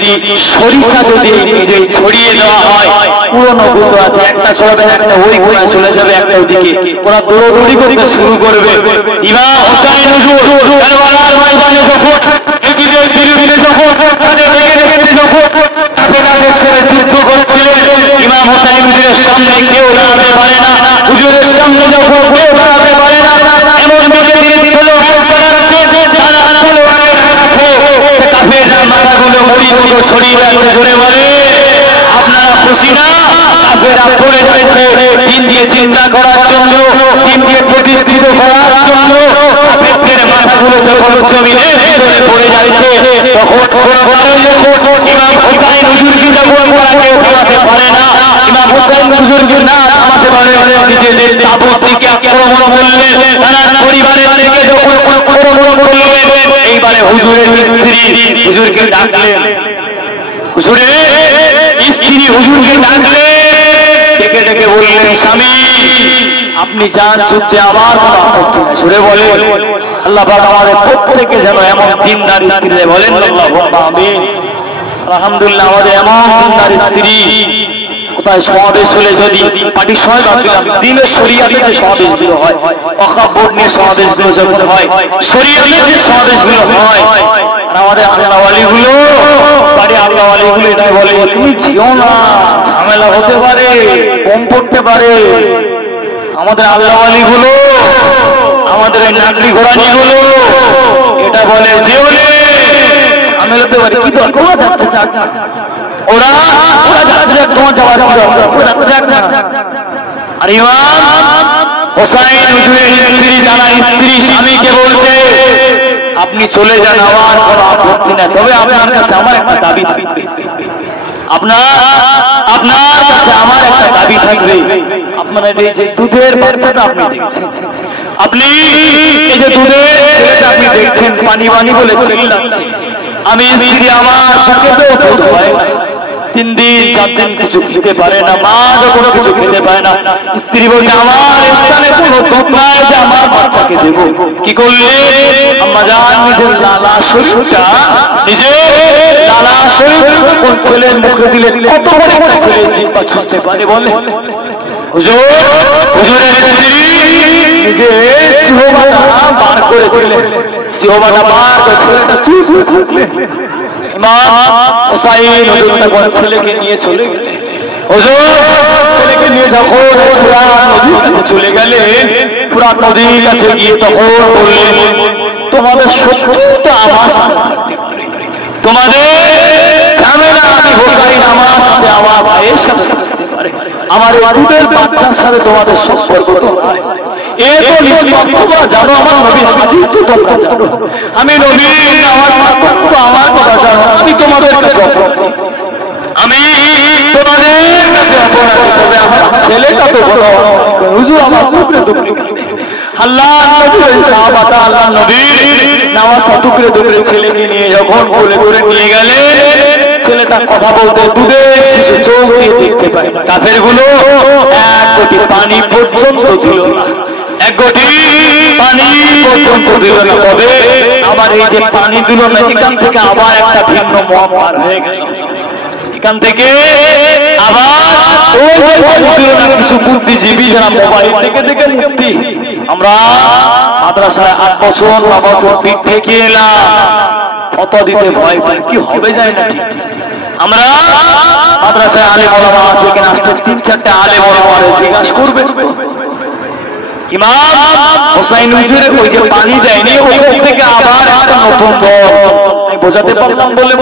সরিষা যদি মেঝে ছড়িয়ে দেওয়া হয়, পুরনো গুঁতো আছে, একটা চলবে, একটা ওই কোণা চলে যাবে, একটা ওদিকে, ওরা দৌড়দৌড়ি করতে শুরু করবে। ইমাম হোসেন হুজুর কারবালার ময়দানে যখন এদিকে দিল্লিতে যখন তাদের যখন যুদ্ধ করছিলেন, ইমাম হোসেন হুজুরের সামনে কেউ দাঁড়াতে পারে না, হুজুরের সামনে যখন কেউ দাঁড়াতে পারে না, এমন মেঝে দিয়ে মাথাগুলো মুড়ির মতো ছড়িয়ে যাচ্ছে। জোরে বলে আপনারা খুশি না? কাফেররা পড়ে যাচ্ছে দিন দিয়ে চিন্তা করার জন্য, দিন দিয়ে প্রতিষ্ঠিত করার জন্য, কাফেরদের মাথাগুলো যখন জমিনে পড়ে যাচ্ছে, তখন ইমাম হোসেন হুজুরকে যখন কেউ থামাতে পারে না, ইমাম হোসেন হুজুরকে না থামাতে পারে, নিজেদের তাবুত থেকে আক্রমণ করলেন, তার পরিবারের থেকে যখন আক্রমণ করলেন, এইবারে হুজুরের স্ত্রী হুজুরকে ডাকলেন, হুজুরে হুজুরকে ডাকলে ডেকে ডেকে বললেন স্বামী আপনি যান যুদ্ধে আবার ছুড়ে বলে আল্লাহ পাক আমাদের প্রত্যেকে যেন এমন দিনদার স্ত্রী বলেন আল্লাহুম্মা আমিন। আলহামদুলিল্লাহ আমাদের এমন দিনদার স্ত্রী কোথায় সমাবেশ হলে যদি পার্টি সবাই ভাবছিলাম দিনের শরিয়াতে যে সমাবেশগুলো হয় ওয়াকফ বোর্ড নিয়ে সমাবেশগুলো যখন হয় শরিয়াতে যে সমাবেশগুলো হয় আর আমাদের আল্লাহওয়ালিগুলো বাড়ি আল্লাহওয়ালিগুলো এটাই বলে তুমি যেও না ঝামেলা হতে পারে কম পড়তে পারে। আমাদের আল্লাহওয়ালিগুলো আমাদের এই নাগরি ঘোড়ানিগুলো এটা বলে যেও নে ঝামেলা হতে পারে কি দরকার যাচ্ছে ওরা যাচ্ছে তোমার যাওয়ার আর ইমাম হোসাইন হুজুরের স্ত্রী জানা স্ত্রী স্বামীকে বলছে আপনি চলে যান আমার কোনো আপত্তি নাই তবে আপনার কাছে আমার একটা দাবি থাকবে আপনার কাছে আমার একটা দাবি থাকবে আপনার এই যে দুধের বাচ্চাটা আপনি দেখছেন আপনি এই যে দুধের ছেলেটা আপনি দেখছেন পানি পানি বলে চিল্লাচ্ছে আমি স্ত্রী আমার বুকেতেও দুধ হয় 3 দিন 4 দিন কিছু খেতে পারে না মা যখন কিছু খেতে পারে না স্ত্রী বলছে আমার স্থানে কোনো দুধ নাই যে আমার বাচ্চাকে দেব কি করলে আম্মা জান নিজের লালা শরীরটা নিজের লালা শরীর কোন ছেলের মুখে দিলে কত বড় একটা ছেলে জিহ্বা ছুঁতে পারে বলে হুজুরের স্ত্রী নিজে জিহ্বাটা বার করে দিলে জিহ্বাটা বার করে ছেলেটা চুপ করে থাকলে ইমাম হোসাইন হুজুরটা কোন ছেলেকে নিয়ে চলে গেলেন হুজুর ছেলেকে নিয়ে যখন পুরা নদীর কাছে চলে গেলেন পুরা নদীর কাছে গিয়ে তখন বললেন তোমাদের শত্রুতা আমার সাথে থাকতে পারে তোমাদের ঝামেলা আমি হোসাইন আমার সাথে আমার ভাইয়ের সাথে থাকতে পারে আমার দুধের বাচ্চার সাথে তোমাদের সম্পর্ক তো নাই এ তো নিষ্পাপ তোমরা জানো আমার নবীর হাদিস তো তোমরা জানো আমি নবীর আমার তো আমার কথা জানো আমি তোমাদের কাছে আমি তোমাদের কাছে অপরাধী তবে আমার ছেলেটা তো বড় হুজুর আমার টুকরে টুকরে আল্লাহ নবী সাহাবাটা আল্লাহ নবীর নামাজ টুকরে টুকরে ছেলেকে নিয়ে যখন কোলে করে নিয়ে গেলেন ছেলেটা কথা বলতে দুধের শিশু চোখ দিয়ে দেখতে পায় না কাফেরগুলো এক কোটি পানি পর্যন্ত দিল না এক কোটি পানি পর্যন্ত দিল না তবে আবার এই যে পানি দিল না এখান থেকে আবার একটা ভিন্ন মহামার হয়ে গেল এখান থেকে আবার কিছু বুদ্ধিজীবী যারা মোবাইল থেকে দেখে মুক্তি আমরা মাদ্রাসায় 8 বছর 9 বছর পিঠ থেকে এলাম ফতোয়া দিতে ভয় পাই কি হবে যায় না ঠিক আমরা মাদ্রাসায় আলেম ওলামা আছে কিনা আজকে 3-4টা আলেম ওলামারে জিজ্ঞাসা করবে ইমাম হোসাইন হুজুর ওই যে পানি দেয়নি ওখান থেকে আবার একটা নতুন দল আমি বোঝাতে পারলাম বলে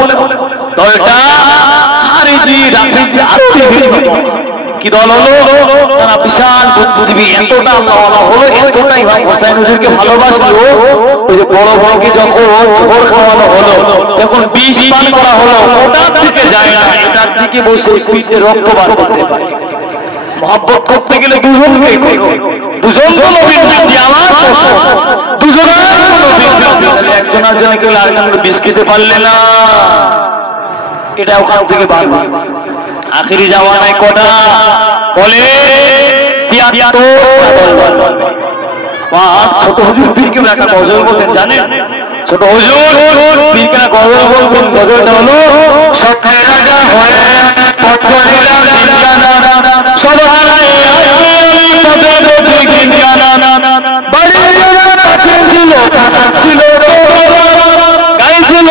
দলটা হারিজি রাফিজি আর কি দল হলো তারা বিশাল বুদ্ধিজীবী এতটা আল্লাহওয়ালা হলো এতটা ইমাম হোসাইন হুজুরকে ভালোবাসলো ওই যে বড় বড়কে যখন জোহর খাওয়ানো হলো তখন বিষ পান করা হলো ওটার দিকে যায় না এটার দিকে বসে পিঠে রক্ত বার করতে পারে মহব্বত করতে গেলে দুজনকে দুজন তো নবীর ব্যক্তি আমার দুজনের একজনের জন্য কেউ আরেকজনকে বিষ খেতে পারলে না এটা ওখান থেকে বার আখেরি জামানায় কটা বলে 73 ছোট হুজুর পীর কেবলা একটা গজল বলতেন জানেন ছোট হুজুর পীর কেবলা গজল বলতেন গজলটা হলো শখের রাজা হয়ে পথ চলিলাম বিজ্ঞানা সদহারায় আমি পথে পথে বিজ্ঞানা বাড়ির কাছে ছিল ছিল গাইছিল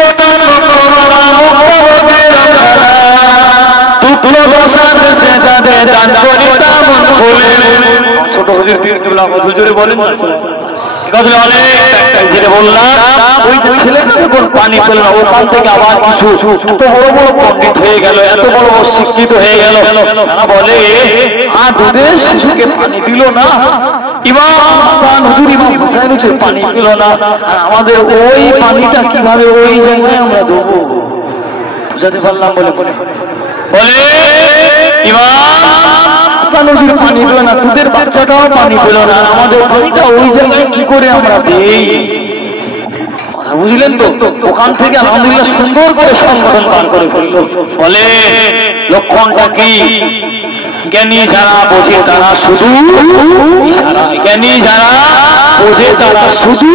ছোট হুজুর পীর কেবলা হুজুরে বলেন পানি পেল না ওখান থেকে আবার কিছু এত বড় বড় পণ্ডিত হয়ে গেল এত বড় বড় শিক্ষিত হয়ে গেল তারা বলে আর দুধের শিশুকে পানি দিল না ইমাম হাসান হুজুর ইমাম হোসেন হুজুর পানি পেল না আর আমাদের ওই পানিটা কিভাবে ওই জায়গায় আমরা দেবো বুঝাতে পারলাম বলে ইমাম হাসান হুজুর পানি পেল না দুধের বাচ্চাটাও পানি পেল না আমাদের পানিটা ওই জায়গায় কি করে আমরা দেই বুঝলেন তো ওখান থেকে আলহামদুলিল্লাহ সুন্দর করে সংগঠন বার করে ফেললো বলে লক্ষণটা কি? জ্ঞানী যারা বোঝে তারা শুধু ইশারা, জ্ঞানী যারা বোঝে তারা শুধু।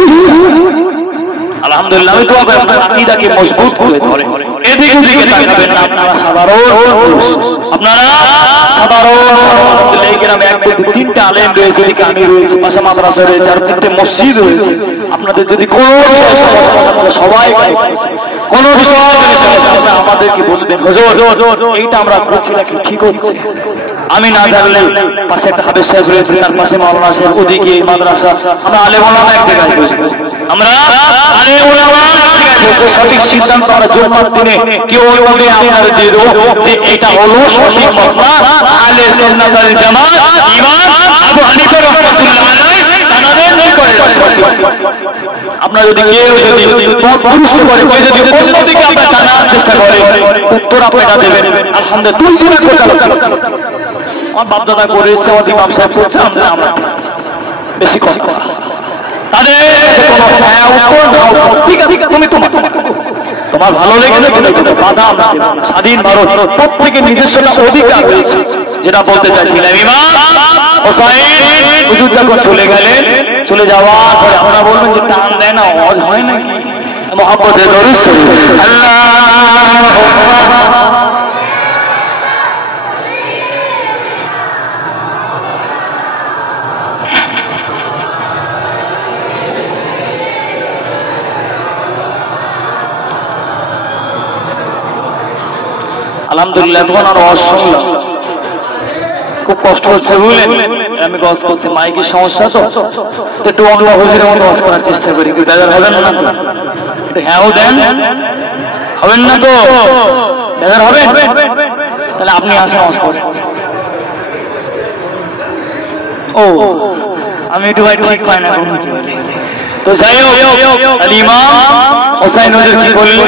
আলহামদুলিল্লাহ, আমি তো আপনার আকীদাকে মজবুত করে ধরে এদিকে ওদিকে তাকাবেন না। আপনারা সাধারণ, আপনারা সাধারণ। আলহামদুলিল্লাহ, এই গ্রামে এক বলতে তিনটে আলেম রয়েছে, এদিকে আমি রয়েছি, পাশে মাদ্রাসা রয়েছে, আর তিনটে মসজিদ রয়েছে। আপনাদের যদি কোনো সবাই কোনো বিষয় আমাদেরকে বলবেন, হুজুর এইটা আমরা করছি নাকি ঠিক হচ্ছে? আমি না জানলে পাশে একটা হাফেজ সাহেব রয়েছে, তার পাশে মাওলানা সাহেব, ওদিকে মাদ্রাসা, আমরা আলেম ওলামা এক জায়গায় বসে, আমরা আলেম ওলামা এক জায়গায় বসে সঠিক সিদ্ধান্ত আমরা জুম্মার দিনে কেউ ওইভাবে আপনাদের দিয়ে দেবো যে এটা হলো সঠিক মাসলা। আহলে সুন্নাত ওয়াল জামাত ইমাম আবু হানিফা রাহমাতুল্লাহ আলাইহি তানাদের নিকটে আপনারা যদি কেউ যদি পুরুষ্ট করে কেউ যদি অন্যদিকে আপনারা জানার চেষ্টা করে, উত্তর আপনারা দেবেন আলহামদুলিল্লাহ। দুই জনের কথা আমার বাপদাদা করে এসছে, আমাদের ইমাম সাহেব করছে, আমরা বেশি কথা তাদের ঠিক আছে, তুমি তোমার ভালো লেগেছে কিন্তু বাধা আমরা দেব না। স্বাধীন ভারত, প্রত্যেকের নিজস্ব অধিকার রয়েছে। যেটা বলতে চাইছিলাম, ইমাম হোসাইন হুজুর যখন চলে গেলেন, চলে যাওয়ার পরে আমরা বলবেন যে টান দেয় না, অজ হয় নাকি? মহব্বতে দরুদ শরীফ আলহামদুলিল্লাহ। তখন আর ওয়াজ শুনলাম, খুব কষ্ট হচ্ছে বুঝলেন। আমি ওয়াজ করছি, মাইকের সমস্যা তো একটু অন্য হুজুরের মতো ওয়াজ করার চেষ্টা করি। বেজার হবেন না তো? একটু হ্যাঁও দেন, হবেন না তো? বেজার হবেন? তাহলে আপনি আসেন ওয়াজ করেন। ও আমি একটু ভাই ঠিক পাই না তো যাই হোক, ইমাম হোসাইন হুজুর কি বললেন?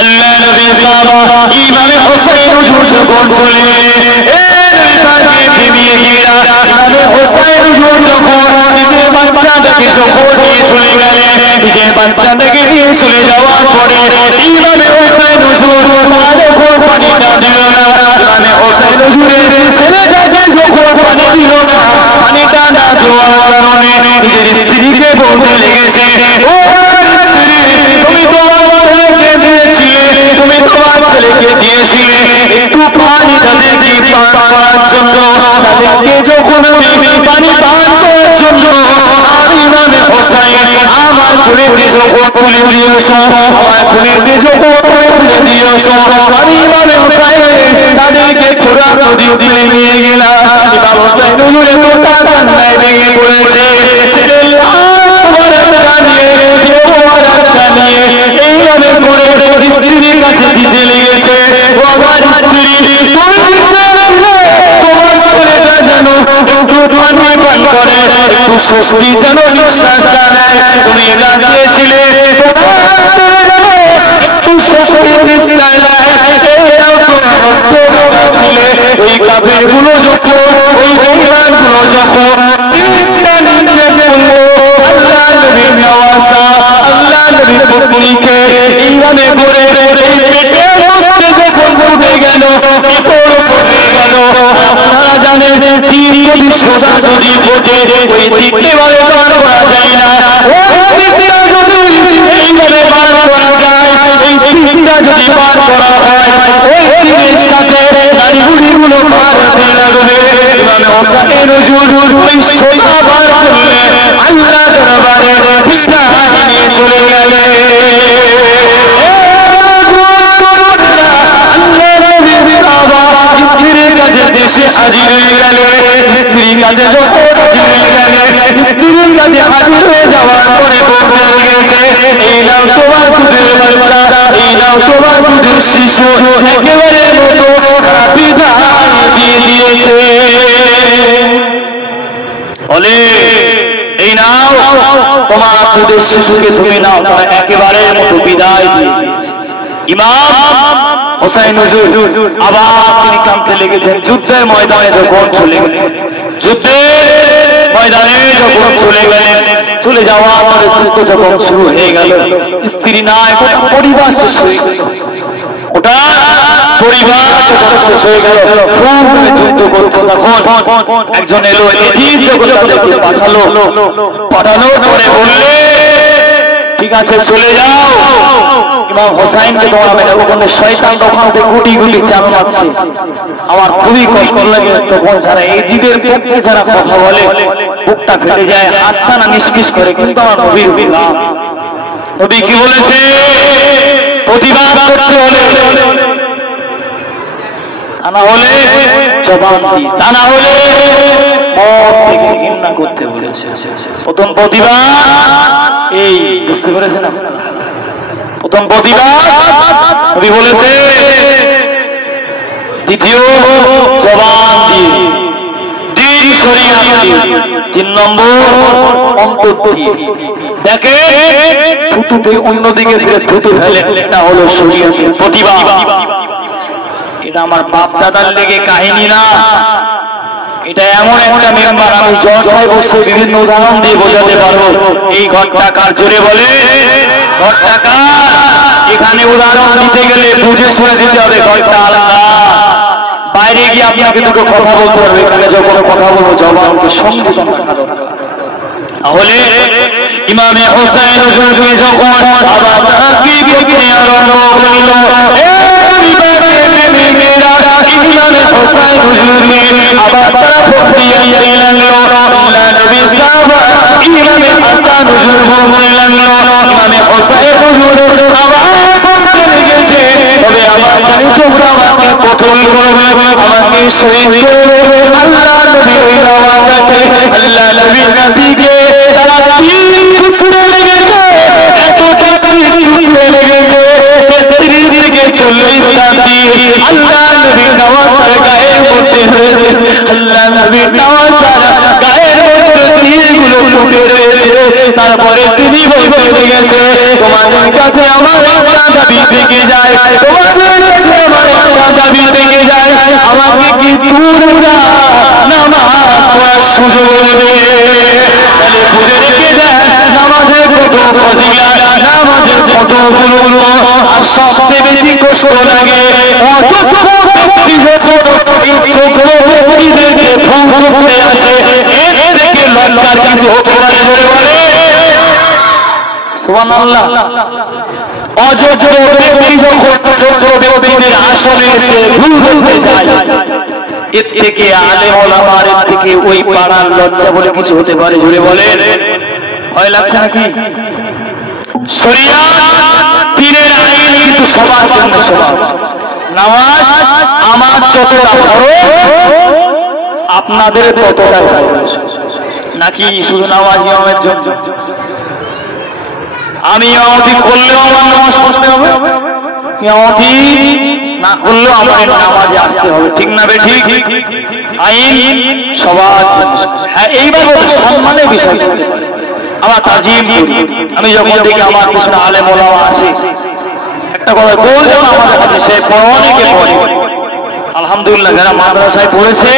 আল্লাহ নবী সাহাবা ইমাম হোসাইন হুজুর যখন চলে ইমাম হোসাইন হুজুর যখন নিজের বাচ্চাটাকে যখন নিয়ে চলে গেলেন, নিজের বাচ্চাটাকে নিয়ে চলে যাওয়ার পরে ইমাম হোসাইন হুজুর যখন পানিটা দিল না, ইমাম হোসাইন হুজুরের ছেলেটাকে যখন পানি দিল না, পানিটা না দেওয়ার কারণে নিজের স্ত্রীকে বলতে লেগেছে, তুমি তোমার ছেলেকে দিয়েছিলে, তুমি তোমার ছেলেকে দিয়েছিলে একটু পানি তাদেরকে পান করার জন্য, তাদেরকে যখন আমি পানি পান করার জন্য ইমাম হোসাইন আমার খুলিতে যখন তুলে দিয়েছ, আমার খুলিতে যখন তুলে দিয়েছ, আমি ইমাম হোসাইন তাদেরকে পুরা নদী তুলে নিয়ে গেলাম। ইমাম হোসাইন হুজুরে তো কান্নায় ভেঙে পড়েছে, এইভাবে করে স্ত্রীর কাছে দিতে লেগেছে, তোমার ছেলেটা যেন একটু পানি পান করে, একটু স্বস্তি যেন নিঃশ্বাসটা নেয়। তুমি এটা দিয়েছিলে একটু স্বস্তি নিঃশ্বাস নেয়, ওই কাফের গুলো যখন, ওই বেঈমান গুলো যখন আল্লাহ নবীর নওয়াজা, আল্লাহ নবীর পত্নীকে এইভাবে করে এই পেটের মধ্যে যখন ঢুকে গেল, পেটের পড়ে গেল, আপনারা জানেন তীর যদি সোজা যদি ফোটে ওই তীরকে ভাবে বার করা যায় না, ওই তীরটা যদি এইভাবে বার করা যায়, এই তীরটা যদি বার করা হয় ওই তীরের সাথে নারীগুলো বার হতে লাগবে। ইমাম হোসাইন হুজুর ওই সোজা বার করলে আল্লাহ দরবারে ফিতনা নিয়ে চলে গেলে, স্ত্রীর কাছে দেশে হাজির হয়ে গেল, স্ত্রীর কাছে যখন হাজির হয়ে গেল, স্ত্রীর কাছে হাজির হয়ে যাওয়ার পরে বলতে লেগেছে, এই নাও তোমার দুধের বাচ্চা, এই নাও তোমার দুধের শিশু, একেবারে মতো বিদায় দিয়ে দিয়েছে। বলে এই নাও তোমার দুধের শিশুকে তুমি নাও, তারা একেবারে মতো বিদায় দিয়ে দিয়েছে। ইমাম হোসাইন হুজুর আবার তিনি কাঁদতে লেগেছেন। যুদ্ধের ময়দানে যখন চলে গেলেন, যুদ্ধের ময়দানে যখন চলে গেলেন, চলে যাওয়ার পরে যুদ্ধ যখন শুরু হয়ে গেল, স্ত্রী নাই, পরিবার শেষ হয়ে গেল। ওটা পরিবার শেষ হয়ে গেল, যুদ্ধ করছে। তখন একজন এলো, এজিদ যখন তাদেরকে পাঠানোর পরে বললে ঠিক আছে চলে যাও, ইমাম হোসাইনকে তোমরা মেরে ওখানে শয়তান ওখান থেকে গুটি গুটি চাল মারছে। আমার খুবই কষ্ট লাগে তখন যারা এজিদের পক্ষে যারা কথা বলে বুকটা ফেটে যায়, হাতটা না নিষ্কিস করে। কিন্তু আমার নবীর নাম, নবী কি বলেছে? প্রতিবাদ করতে হলে, তা না হলে জবান দি, তা না হলে মত থেকে ঘৃণা করতে বলেছে। প্রথম প্রতিবাদ এই, বুঝতে পেরেছেন? প্রথম প্রতিবাদ নবী বলেছে, দ্বিতীয় জবান দিয়ে, দিন শরিয়াত দিয়ে, 3 নম্বর অন্তর দিয়ে। দেখে থুতুতে অন্যদিকে ফিরে থুতু ফেলে, এটা হলো শরিয়াতের প্রতিবাদ। এটা আমার বাপ দাদার লেগে কাহিনী না, এটা এমন একটা মেম্বার আমি জলসায় বসে বিভিন্ন উদাহরণ দিয়ে বোঝাতে পারবো। এই ঘরটা কার? জোরে বলে ঘরটা কার? এখানে উদাহরণ দিতে গেলে বুঝে শুনে দিতে হবে ঘরটা আলাদা। বাইরে গিয়ে আপনাকে দুটো কথা বলতে হবে, এখানে যখন কথা বলবো জবানকে সংযত রাখা দরকার। তাহলে ইমামে হোসেন হুজুরকে যখন আবার তাকিব করতে আরম্ভ করল, ইমামে হোসেন হুজুরকে আবার তারা ভক্তি আনতে লাগলো। আল্লাহ নবী সাহাবা ইমামে হাসান হুজুর বলতে লাগলো, ইমামে হোসেন হুজুর আবার বলতে লেগেছে, তবে আমার জানি তোমরা আমাকে কতল করবে, আমাকে শহীদ করবে। আল্লাহ নবী ওই নামাজকে, আল্লাহ নবীর নাতিকে তারা 3 টুকরো লেগেছে, এতটা টুকরো লেগেছে 30 থেকে 40 নাতি আল্লাহ নবীর নামাজের গায়ের মধ্যে হয়েছে। আল্লাহ নবীর নামাজের গায়ের মধ্যে তীরগুলো ফুটে রয়েছে। তারপরে তিনি বলতে লেগেছে, তোমাদের কাছে আমার একটা দাবি থেকে যায়, তোমাদের কাছে আমার একটা দাবি থেকে যায়, আমাকে কি তোমরা নামাজ পড়ার সুযোগ দেবে? তাহলে বুঝে রেখে দেয় নামাজের কত ফজিলত, নামাজের কত গুরুত্ব। আর সবচেয়ে বেশি কষ্ট লাগে অযোগ্য ব্যক্তি যখন যোগ্য ব্যক্তিদেরকে ভুল করতে আসে, এর থেকে লজ্জার কিছু হতে পারে? বলে সুবহানাল্লাহ। অযোগ্য ব্যক্তি যখন যোগ্য ব্যক্তিদের আসনে এসে ভুল করতে যায়, এর থেকে আলেম ওলামার, এর থেকে ওই পাড়ার লজ্জা বলে কিছু হতে পারে? জোরে বলেন, ভয় লাগছে নাকি? শরিয়াত পীরের আইন কিন্তু সবার জন্য সমান। নামাজ আমার যতটা ফরজ আপনাদের ততটা ফরজ, নাকি শুধু নামাজ ইমামের জন্য? আমি ইমামতি করলেও আমার নামাজ পড়তে হবে, ইমামতি না করলেও আমার নামাজে আসতে হবে, ঠিক না বে ঠিক? আইন সবার। হ্যাঁ, এইভাবে সম্মানের বিষয় আমার তাজিম। আমি যখন দেখি আমার পিছনে আলেম ওলামা আসে, একটা কথা গোল জামা আমাদের হাদিসে অনেকে পড়ে, আলহামদুলিল্লাহ যারা মাদ্রাসায় পড়েছে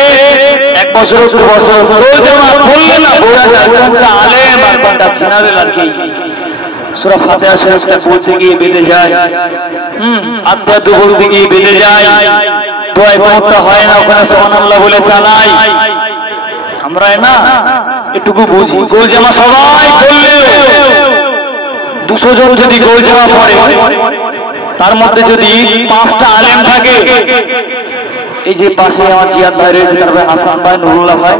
1 বছর 2 বছর গোল জামা পড়লে না বোঝা যায় কোনটা আলেম আর কোনটা চিনারেল। আর কি সূরা ফাতিহা শরীফটা পড়তে গিয়ে বেঁধে যায়, আত্মা তো বলতে গিয়ে বেঁধে যায়, দোয়া করতে হয় না, ওখানে সুবহানাল্লাহ বলে চালাই। আমরা না এটুকু বুঝি, গোল জামা সবাই পড়লেও 200 জন যদি গোল জামা পড়ে, তার মধ্যে যদি 5টা আলেম থাকে, এই যে পাশে আমার জিয়াদ ভাই রয়েছে, তারপরে হাসান ভাই, নুরুল্লাহ ভাই,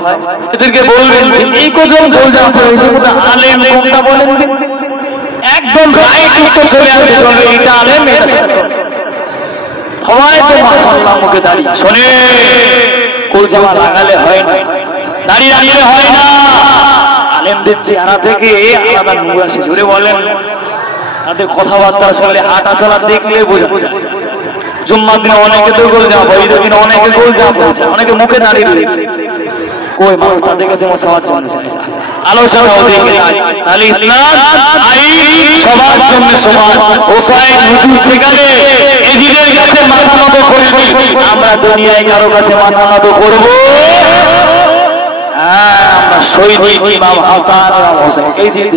এদেরকে বলবেন এই কজন গোল জামা পড়ে, আলেম কোনটা বলেন? একদম রাইট উত্তর চলে আসবে, এটা আলেম, এটা সবাই তো মাশাআল্লাহ মুখে দাঁড়িয়ে। শোনে, গোল জামা লাগালে হয় না, দাঁড়িয়ে রাখলে হয় না, আলেমদের চেহারা থেকে আলাদা নূর আসে। জোরে বলেন, তাদের কথাবার্তা শুনলে, হাঁটা চলা দেখলে বোঝা যায়। জুম্মার দিনে অনেকে তো গোল জামা পরে, ঈদের দিনে অনেকে গোল জামা পরেছে, অনেকে মুখে দাঁড়িয়ে রয়েছে। কই মানুষ তাদের কাছে মশাওয়ার জন্য আলোচনা ওদিকে। তাহলে ইসলাম আইন সবার জন্য সমান। হোসাইন হুজুর সেখানে এজিদের কাছে মাথা নত করবে, আমরা দুনিয়ায় কারো কাছে মাথা নত করব? হ্যাঁ, আমরা শহীদ ইমাম হাসান ইমাম হোসেন এই জিদ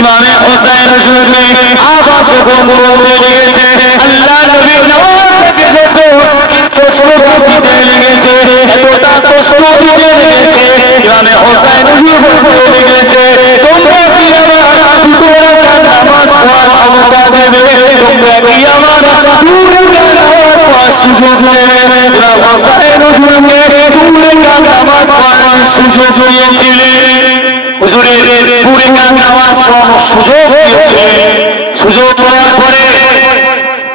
ইমামে হোসেন হুজুরকে আবার যখন বলতে লেগেছে, আল্লাহ দিতে লেগেছে। ইমামে হোসেন হুজুর বলতে লেগেছে, তোমরা কি আমার দুটো রাকাত নামাজ পড়ার ক্ষমতা দেবে? তোমরা কি আমার দুটো রাকাত নামাজ পড়ার সুযোগ দেবে? ইমাম হোসেন হুজুরকে দুটো রাকাত নামাজ পড়ার সুযোগ দিয়েছিলেন। হুজুরের দুটো রাকাত নামাজ পড়ানোর সুযোগ দিয়েছিলেন। সুযোগ দেওয়ার পরে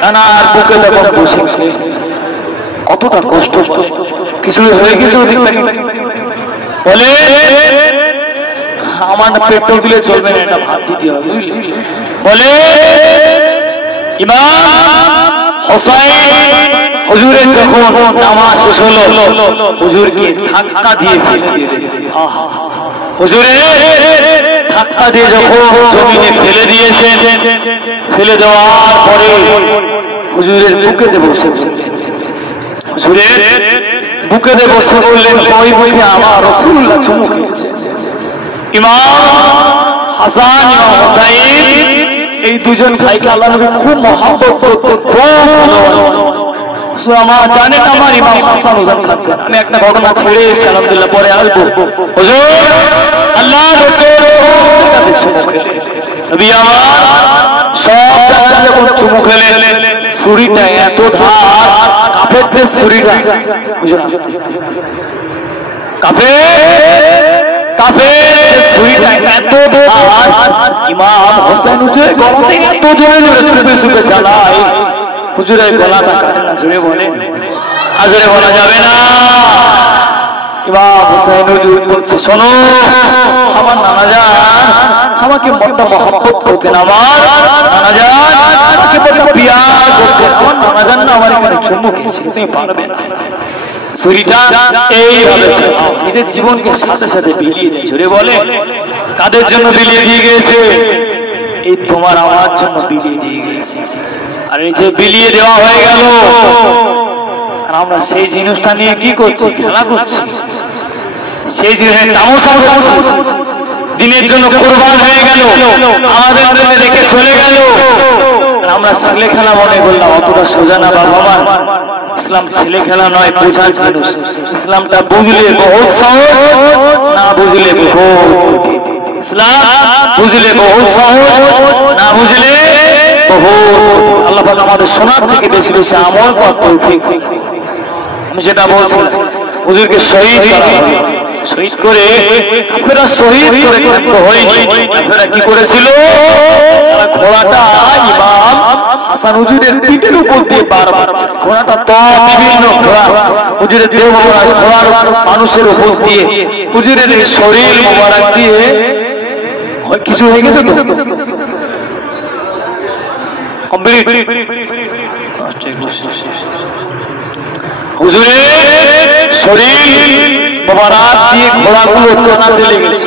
তানার বুকে তখন বসে কতটা কষ্ট, কিছু হয়ে গেছে বলে আমার পেট্রোল দিলে চলবে না, এটা ভাত দিতে হবে। বলে ইমাম হোসেন হুজুরের যখন নামাজ শেষ হলো, হুজুরকে ধাক্কা দিয়ে ফেলে দিলেন। হুজুরে ধাক্কা দিয়ে যখন জমিনে ফেলে দিয়েছেন, ফেলে দেওয়ার পরে হুজুরের বুকেতে বসে, হুজুরের বুকেতে বসে বললেন, ওই বুকে আমার রাসূলুল্লাহ চুমু খেয়েছে। ইমাম হাসান ইমাম হুসাইন এই দুজন ভাইকে আল্লাহ নবী খুব মহব্বত করতেন, খুব ভালোবাসতেন। আমার জানেন আমার ইমাম হাসান হুসাইন থাকতেন। আমি একটা ঘটনা ছেড়ে এসে আলহামদুলিল্লাহ পরে আসবো। হুজুর আল্লাহ নবী আমার সব জায়গায় যখন চুমু খেলেন, ছুরিটা এত ধার, কাফেরদের ছুরিটা হুজুর কাফের ছুরিটা এত ধার, ইমাম হোসেন হুজুর গলাতে এত জোরে জোরে ছুপে ছুপে চালায়, হুজুরের গলাটা কাটে না। জোরে বলেন, আজরে বলা যাবে না। ইমাম হোসেন হুজুর বলছে, শোনো আমার নানা জান আমাকে বড্ড মহব্বত করতেন, আমার নানা জান আমাকে বড্ড পিয়ার করতেন, আমার নানা জান না আমার এখানে চুমু খেয়েছে, তুমি পারবে না। ছুরিটা এইভাবে নিজের জীবনকে সাথে সাথে বিলিয়ে দেয়। জোরে বলে কাদের জন্য বিলিয়ে দিয়ে গিয়েছে? এই তোমার আমার জন্য বিলিয়ে দিয়ে গিয়েছে। আর এই যে বিলিয়ে দেওয়া হয়ে গেল, আর আমরা সেই জিনিসটা নিয়ে কি করছি? খেলা করছি, সেই জিনিসের তামাশা করছি। দিনের জন্য কুরবান হয়ে গেল, আমাদের জন্য রেখে চলে গেল, আমরা ছেলে খেলা মনে করলাম। অতটা সোজা না বাবা, ইসলাম ছেলে খেলা নয়, বোঝার জিনিস। ইসলামটা বুঝলে বহুত সহজ, না বুঝলে বহুত। ইসলাম বুঝলে বহুত সহজ, না বুঝলে বহুত। আল্লাহ পাক আমাদের শোনার থেকে বেশি বেশি আমল করার তৌফিক। আমি যেটা বলছি, হুজুরকে শহীদ করা হলো, শহীদ করে কাফেররা শহীদ করে কিন্তু হয়নি। কাফেররা কি করেছিল? ঘোড়াটা ইমাম হাসান হুজুরের পিঠের উপর দিয়ে বারবার, ঘোড়াটা তো বিভিন্ন ঘোড়া হুজুরের দেহ মোবারক ঘোড়ার মানুষের উপর দিয়ে হুজুরের শরীর মোবারক দিয়ে কিছু হয়ে গেছে তো কমপ্লিট। হুজুরের শরীর মোবারক দিয়ে ঘোড়াগুলো চালাতে লেগেছে।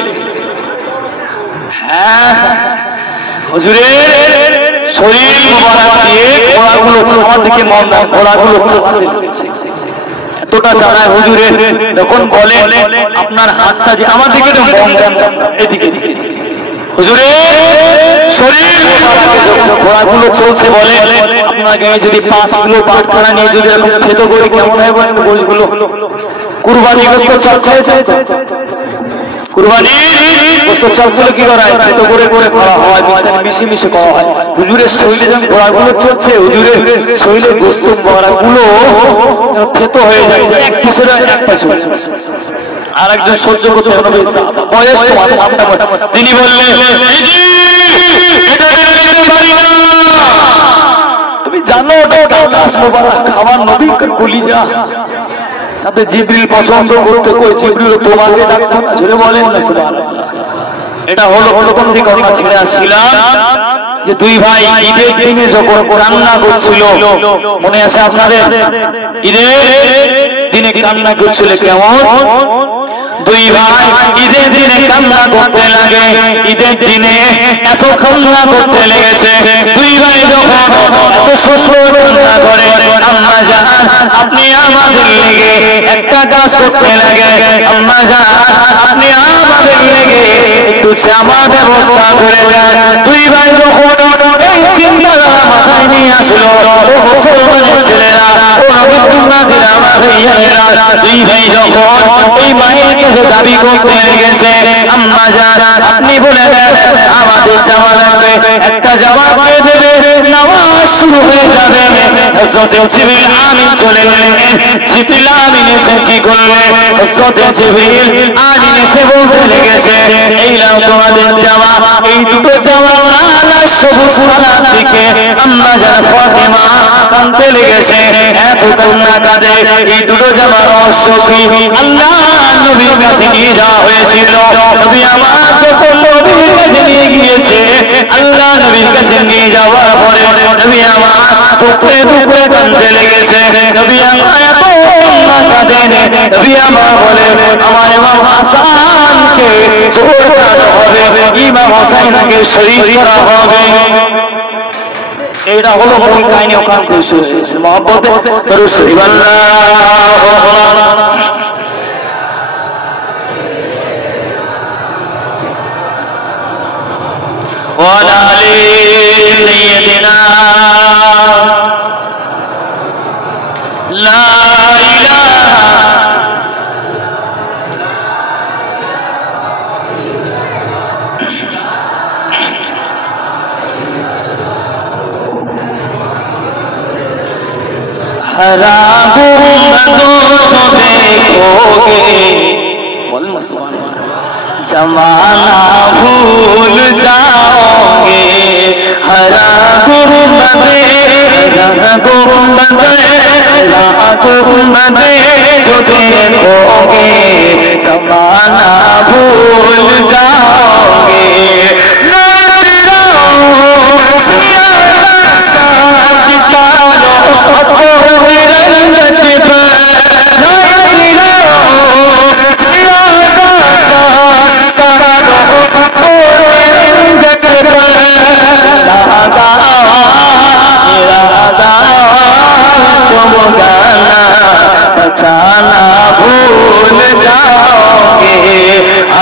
হ্যাঁ, হুজুরের শরীর মোবারক দিয়ে ঘোড়াগুলো আমার দিকে মন দাও, ঘোড়াগুলো চালাতে লেগেছে। এতটা চালায় হুজুরের, যখন বলেন আপনার হাতটা যে আমার দিকে মন দেন, এদিকে দিকে হুজুরের শরীর মোবারকে যখন ঘোড়াগুলো চলছে, বলে আপনার গায়ে যদি 5 কিলো বাটখারা নিয়ে যদি এরকম থেতো করে কেমন হয় বলেন? গোশগুলো কুরবানি গোশত চাল খেয়েছে, কুরবানি গোশত চালগুলো কি করা হয়? থেতো করে করে করা হয়, মিশে মিশে করা হয়। হুজুরের শরীরে যখন ঘোড়াগুলো চলছে, হুজুরের শরীরে গোশত ঘোড়াগুলো থেতো হয়ে যাচ্ছে, এক পিছনে এক পিছনে। আর একজন সহ্য করতে হবে, বয়স্ক তিনি বললেন, তুমি জানো খাবার নবী কলিজা, তাতে জিবরিল পছন্দ করতে কই জিবরিল তোমাকে ডাকতো না? জোরে বলেন না সুবহানাল্লাহ। এটা হলো প্রথম যে কথা ছেড়ে আসছিলাম, যে দুই ভাই ঈদের দিনে যখন কান্না করছিল, মনে আছে আপনাদের? ঈদের দিনে কান্না করছিল কেমন? দুই ভাই ঈদের দিনে কান্না করতে লাগে, ঈদের দিনে এত কান্না করতে লেগেছে। দুই ভাই যখন এত শ্বশুর কান্না করে, আম্মা জান আপনি আমাদের লেগে একটা কাজ করতে লাগে, আম্মা জান আপনি আমাদের লেগে একটু জামার ব্যবস্থা করে দেন। দুই ভাই যখন এই চিন্তা মাথায় নিয়ে আসলো, ও মুসলমানের ছেলেরা, ও নবী উম্মাতিরা আমার ভাইয়েরা দুই ভাই যখন ওই মায়ের কাছে দাবি করতে গেছে আম্মা জান আপনি বলে দেন আমাদের জামা লাগবে একটা জামা কে দেবে নামাজ শুরু হয়ে যাবে হযরত জিবরিল আমিন চলে গেলেন জিবরিল আমিন এসে কি করলেন হযরত জিবরিল আমিন এসে বলতে লেগেছে এই নাও তোমাদের জামা এই দুটো জামা লাল সবুজ কালার থেকে আম্মা জান ফাতেমা কাঁদতে লেগেছে এত কান্না কাঁদে এই দুটো জামা রহস্য কি আল্লাহ নবীর কাছে নিয়ে যাওয়া হয়েছিল নবী আমার যখন নবীর কাছে নিয়ে গিয়েছে আল্লাহ নবীর কাছে নিয়ে যাওয়ার পরে নবী আমার টুকরে টুকরে কাঁদতে লেগেছে নবী আমার এত কাঁদেন নবী আমার বলে আমার ইমাম হাসানকে ছোটানো হবে ইমাম হোসেনকে শহীদ করা হবে এটা হলো মূল কাহিনী ওখান থেকে শুরু হয়েছে মহব্বতে দরুদ শরীফ আল্লাহু আকবার وعلى آل سيدنا لا إله हरा गुम्बदों देखोगे जमाना भूल जाओगे हरा गुम्बदे जो देखोगे जमाना भूल जाओगे बचाना भूल जाओगे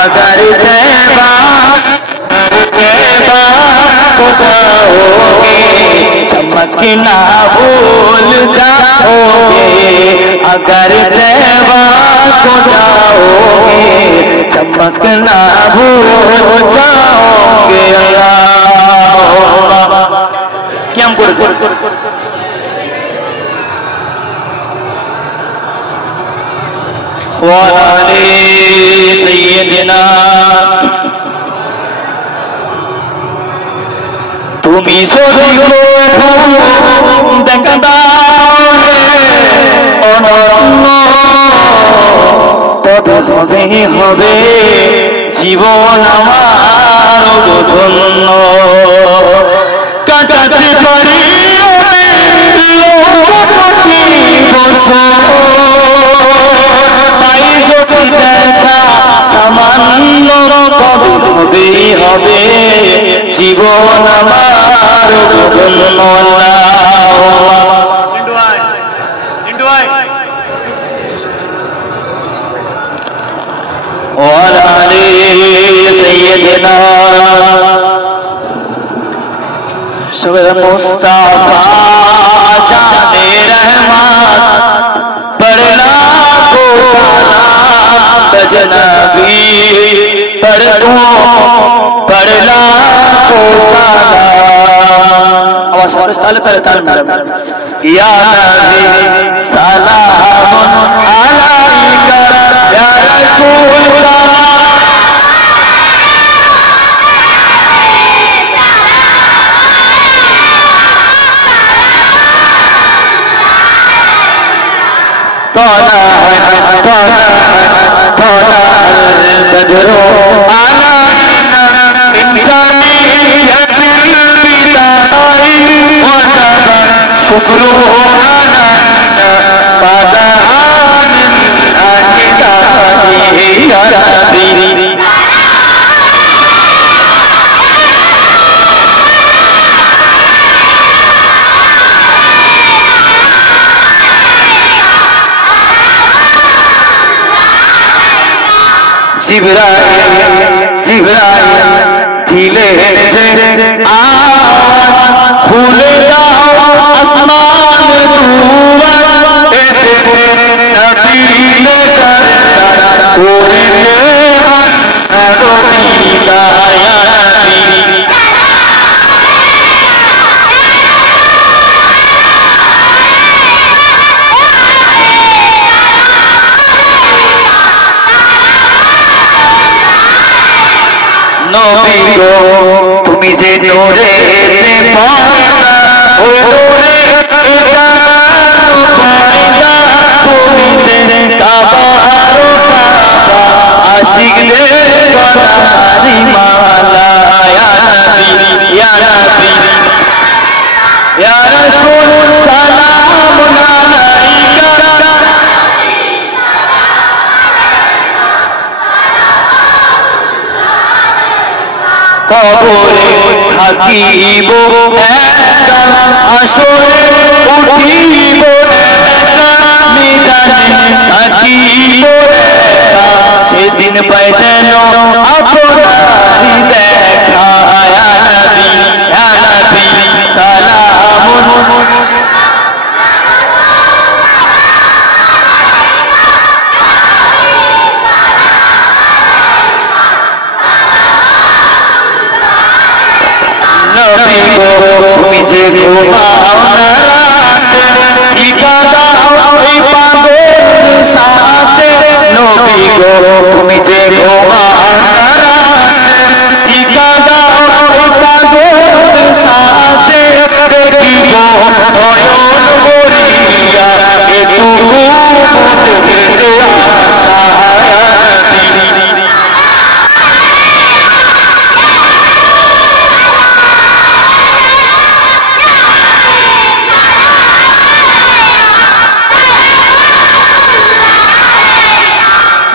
अगर तैबा को जाओगे चमकना भूल जाओगे अगर तैबा को जाओगे चमकना भूल जाओगे अल्लाह क्या हम वाले सैयदना তুমি যদি দেখা দাও অনন্য তবে হবে হবে জীবন আমার ধন্য কাটাতে পারি সামান্য হবে হবে জীবন আমার ধন্য وعلى آل سيدنا शब मुस्तफा जाने रहमत पढ़ला को बजनबी पढ़ तू पढ़ला को साला या नबी सलाम अलैका या रसूल البدر علينا إنسانية البداية وجب شكره علينا بعد عام الكتاب يا نبي जिब्राइल दिले से आवाज खुले जाओ आसमान दूर নবী গো তুমি যে নূরেতে পয়দা ও নূরে পয়দা তুমি যে কাবা ও কাবা আশিকদের গলারি মালা ইয়া নবী ইয়া নবী ইয়া রাসূল সালামুন আলাইকা কবরে থাকিব একা আসরে উঠিব একা মিজানে থাকিব একা সেদিন পাই যেন আপনারি দেখা ইয়া নবী সালামুন নবী গো তুমি যে ঘুমাও না রাতে টিকা দাও ওই পাগল সাথে নবী গো তুমি যে ঘুমাও না রাতে টিকা দাও ওই পাগল সাথে দেখিব নয়ন ভরিয়া এটুকু মনে যে আশা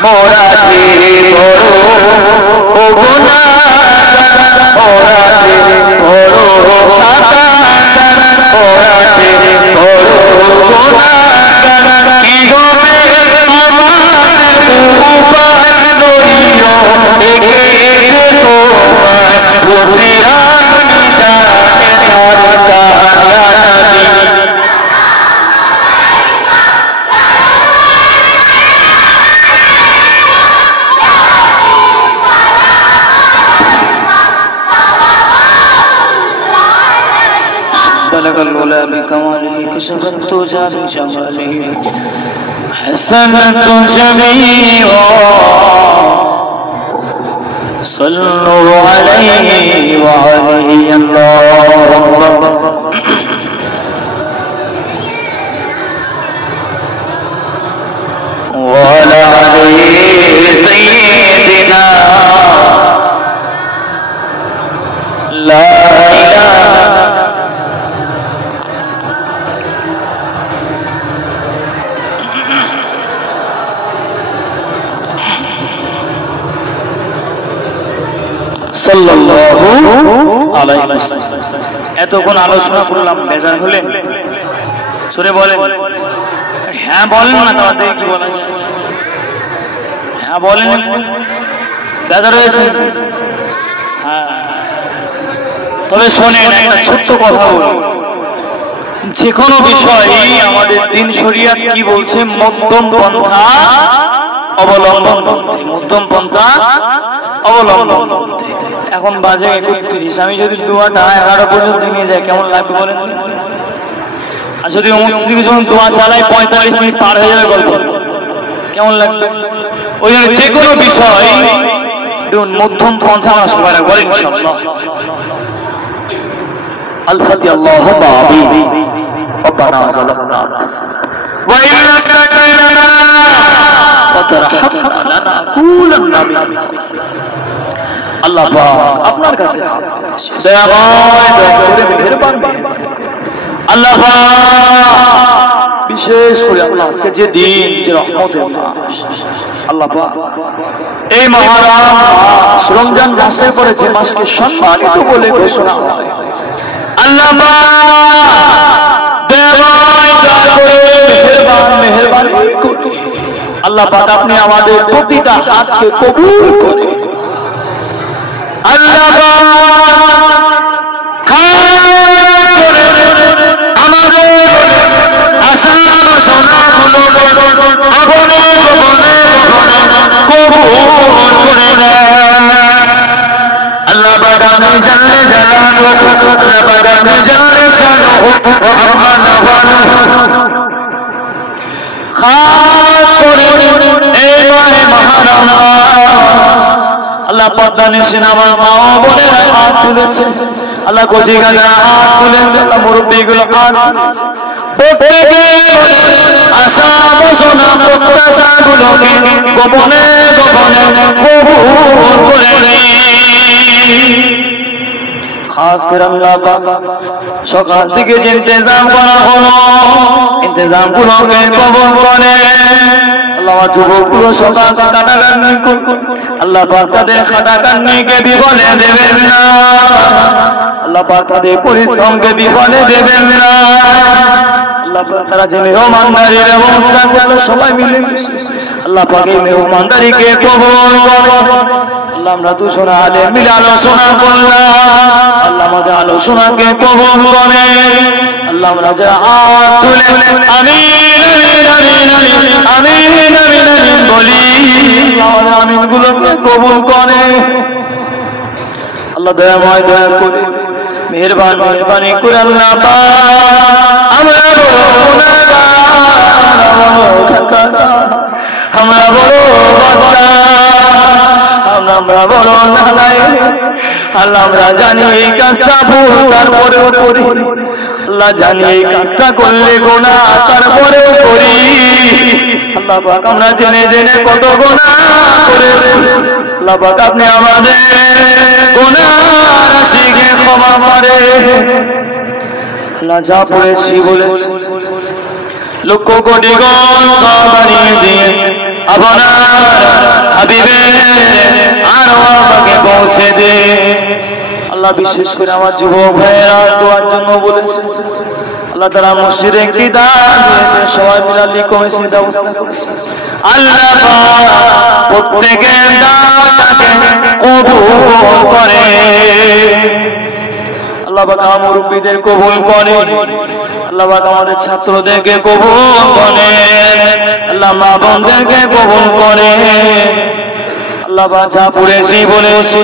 মোরা যে বড় ও গুনাহগার মোরা যে বড় খাতাকার মোরা যে বড় গুনাহগার কি হবে আমাদের উপায় নইও একে যে তোমায় বুঝিয়া জানে দরকার بلغ العلا بكماله كشف الدجى بجماله حسنت جميعا صلوا عليه وعليه اللهم وعلى عليه سيدنا لا إله এতক্ষণ আলোচনা করলাম বেজার হলেন শুনে বলেন হ্যাঁ বলেন না তাদের কি বলা যায় হ্যাঁ বলেন বেজার হয়েছে হ্যাঁ তবে শোনেন একটা ছোট্ট কথা বলি যে কোনো বিষয়ই আমাদের দিন শরিয়াত কি বলছে মধ্যম পন্থা অবলম্বন করতে মধ্যম পন্থা অবলম্বন করতে এখন বাজে 31 আমি যদি দোয়াটা 11 পর্যন্ত নিয়ে যাই কেমন লাগবে বলেন আর যদি মুসলিম যখন দোয়া চালাই 45 মিনিট পার হয়ে যাবে গল্প কেমন লাগবে ওই জন্য যে কোনো বিষয় মধ্যম পন্থা আমরা সবাই রাখবো ইনশাআল্লাহ আল ফাতিহা আল্লাহুম্মা আমিন ربنا ظلمنا انفسنا وان لم تغفر لنا وترحمنا لنكونن من الخاسرين আল্লাহ পাক আপনার কাছে দয়া করে মেহেরবানি আল্লাহ পাক বিশেষ করে আল্লাহ আজকে যে দিন যে রহমতের মাস আল্লাহ পাক এই মহারাম রমজান মাসের পরে যে মাসকে সম্মানিত বলে ঘোষণা হয় আল্লাহ মেহেরবানি আল্লাহ পাক আপনি আমাদের প্রতিটা হাতকে কবুল করে আল্লাহ আমাদের আশা সোনাগুলো আপনি কবুল করে নেন আল্লাহ পাক আপনি জানলে জানানো আল্লাহ পাক আপনি জানলে জানো খাস করে এই মহারাম আল্লাহ পর্দা নিশিন আমার মা ও বোনেরা হাত তুলেছে, আল্লাহ কচি গাছরা হাত তুলেছে, আল্লাহ মুরব্বীগুলো হাত তুলেছে, প্রত্যেকে আশা বাসনা প্রত্যাশা গুলোকে গোপনে গোপনে কবুল করে নিন। খাস করে আল্লাহ সকাল থেকে যে ইন্তজাম করা হলো ইন্তজাম গুলোকে কবুল করে। আল্লাহ যুবকগুলো সকাল কাটাকাটি করুন, আল্লাহ পাক তাদের খাটাখাটনিকে বিফলে দেবেন না, আল্লাহ পাক তাদের পরিশ্রমকে বিফলে দেবেন না। আল্লাহ পাক তারা যে মেহমানদারির ব্যবস্থা করলো সবাই মিলে আল্লাহ পাক এই মেহমানদারিকে কবুল করে। আল্লাহ আমরা দুজনে আলে মিলে আলোচনা করলাম, আল্লাহ আমাদের আলোচনাকে কবুল করে। আল্লাহ আমরা যারা হাত তুলে আমিন আমিন আমিন আমিন আমিন আমিন বলি, আমাদের আমিন গুলোকে কবুল করে। আল্লাহ দয়াময় দয়া করে মেহেরবানি করে আল্লাহ আমরা আমরা বড় আমরা বড় নালায়েক, আল্লাহ আমরা জানি এই কাজটা ভুল তারপরেও করি, আল্লাহ জানি এই কাজটা করলে গুনাহ তারপরেও করি। আল্লাহ পাক আমরা জেনে জেনে কত গুনাহ করেছি, আল্লাহ পাক আপনি আমাদের গুনাহ রাশিকে ক্ষমা করে। আল্লাহ যা পড়েছি বলেছি লক্ষ কোটি গুণ বানিয়ে দিয়ে আপনার হাবিবের আরওয়াকে পৌঁছে দে। আল্লাহ বিশেষ করে আমার যুবক ভাইয়েরা দোয়ার জন্য বলেছে, আল্লাহ তারা মসজিদে একটি দান দিয়েছে, সবাই মিলে লিখেছে ব্যবস্থা করেছে। আল্লাহ প্রত্যেকের দানকে কবুল করে, আল্লাহ পাক আমার মুরব্বিদের কবুল করে, আল্লাহ পাক আমাদের ছাত্রদেরকে কবুল করে, আল্লাহ মা বোনদেরকে কবুল করে। আল্লাহ পাক যা পড়েছি বলেছি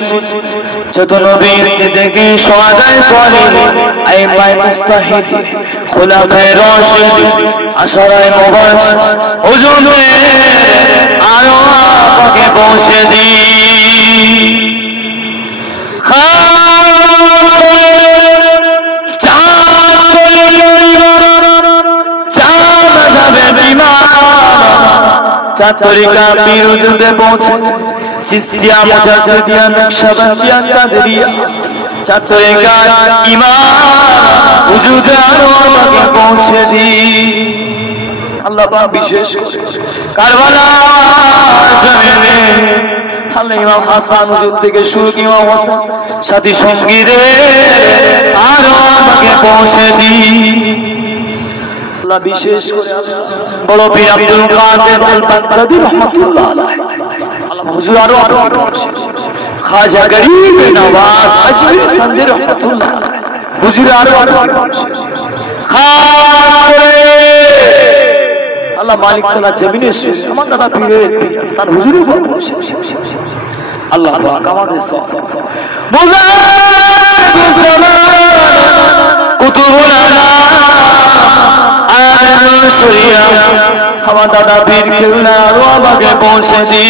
যত নবী সিদ্দিকী শুহাদায়ে সালিহিন আইম্মায়ে মুজতাহিদিন খুলাফায়ে রাশিদিন আশরায়ে মুবাশশির হুজুরদের আরওয়াকে পৌঁছে দিন। তরিকা পীর হুজুরদের পৌঁছে চিশতিয়া মুজাদ্দিদিয়া নকশবন্দিয়া কাদরিয়া তরিকা ইমাম হুজুরদের আরওয়াকে পৌঁছে দি। আল্লাহ পাক বিশেষ করে কারবালার জমিনে আল্লাহ ইমাম হাসান হুজুর থেকে শুরু ইমাম হোসেন সাথী সঙ্গীদের আরওয়াকে পৌঁছে দি। আল্লাহ বিশেষ করে বড় পীর আব্দুল কাদের আল বাগদাদী রাহমাতুল্লাহ আলাইহি আল্লাহ হুজুর আরো খাজা গরিব নওয়াজ আজমির সন্দি রাহমাতুল্লাহ আলাইহি হুজুর আরো আল্লাহ মালিক তাআলা জমিনে আমার দাদা পীরের তার হুজুরই আল্লাহ পাক আমাদের কুতুবুল আমার দাদা পীর কেবলা রওয়াকে পৌঁছে দি,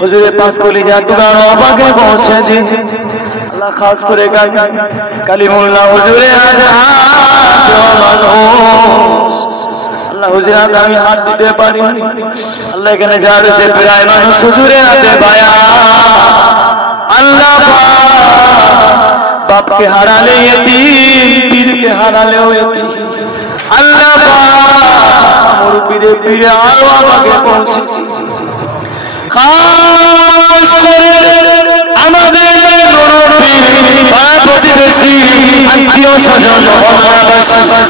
হুজুরে পাঁচ কলিজা টুকা রওয়াকে পৌঁছে দি। আল্লাহ খাস করে কালিমুল্লাহ হুজুরে মানুষ আল্লাহ হুজুরে আমি হাত দিতে পারি, আল্লাহ এখানে যা রয়েছে প্রায় মানুষ হুজুরে হাতে বায়া। আল্লাহ বাপকে হারালে ইতিম, পীরকে হারালেও ইতিম। আল্লাহ মুরব্বিদের পীরে আরো আমাকে পৌঁছে খাস করে আমাদের প্রতিবেশী আত্মীয় স্বজন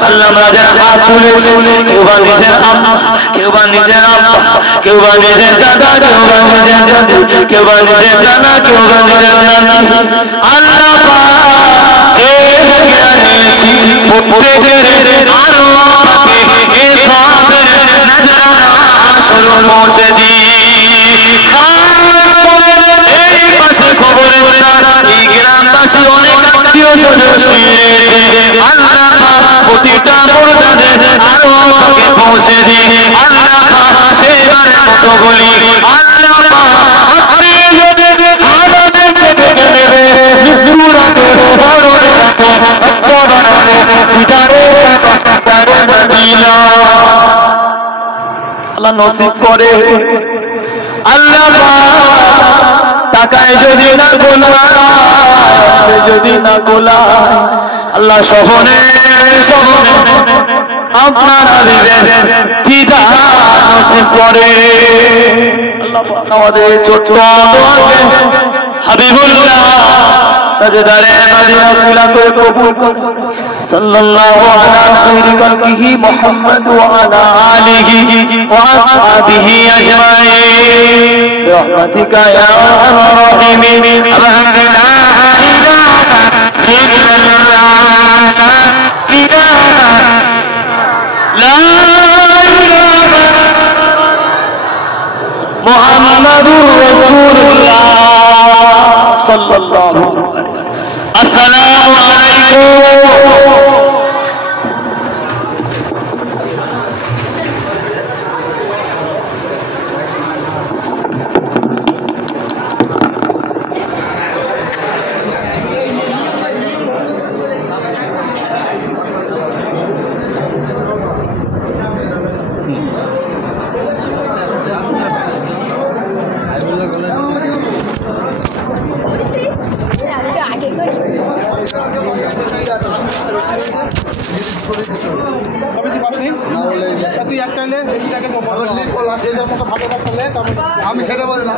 আল্লাহ আমরা যারা হাত তুলেছি কেউ বা নিজের আম্মা, কেউ বা নিজের আব্বা, কেউ বা নিজের দাদা, কেউ বা নিজের দাদি, কেউ বা নিজের নানা, কেউ বা নিজের নানি। আল্লাহ প্রত্যেকের আরো পৌঁছে দি। এই পাশে খবরে এই গ্রামবাসী অনেক আত্মীয় স্বজন আল্লাহ প্রতিটা মুর্দাদের আরো পৌঁছে দি। আল্লাহ সেবারের মতো বলি আল্লাহ দিদারে মদিনা আল্লাহ নসিব করে আল্লাহ টাকায় যদি না গোলায় যদি না গোলায় আল্লাহ সহনে সহনে আপনার দিদার নসিব করে আল্লাহ আমাদের ছোট দোয়াকে হাবিবুল্লাহ তাজদারে মদিনা সিলা করে কবুল করুন সাল্লাল্লাহু আলা খাইরি খালকিহি মুহাম্মদ ওয়া আলা আলিহি ওয়া আসহাবিহি আজমাইন বিরহমাতিকা ইয়া আরহামার রাহিমিন আলহামদুলিল্লাহ মুহাম্মাদুর রাসূলুল্লাহ সাল্লাল্লাহু আলাইহি ওয়াসাল্লাম আসসালামু আলাইকুম আমি সেটা বললাম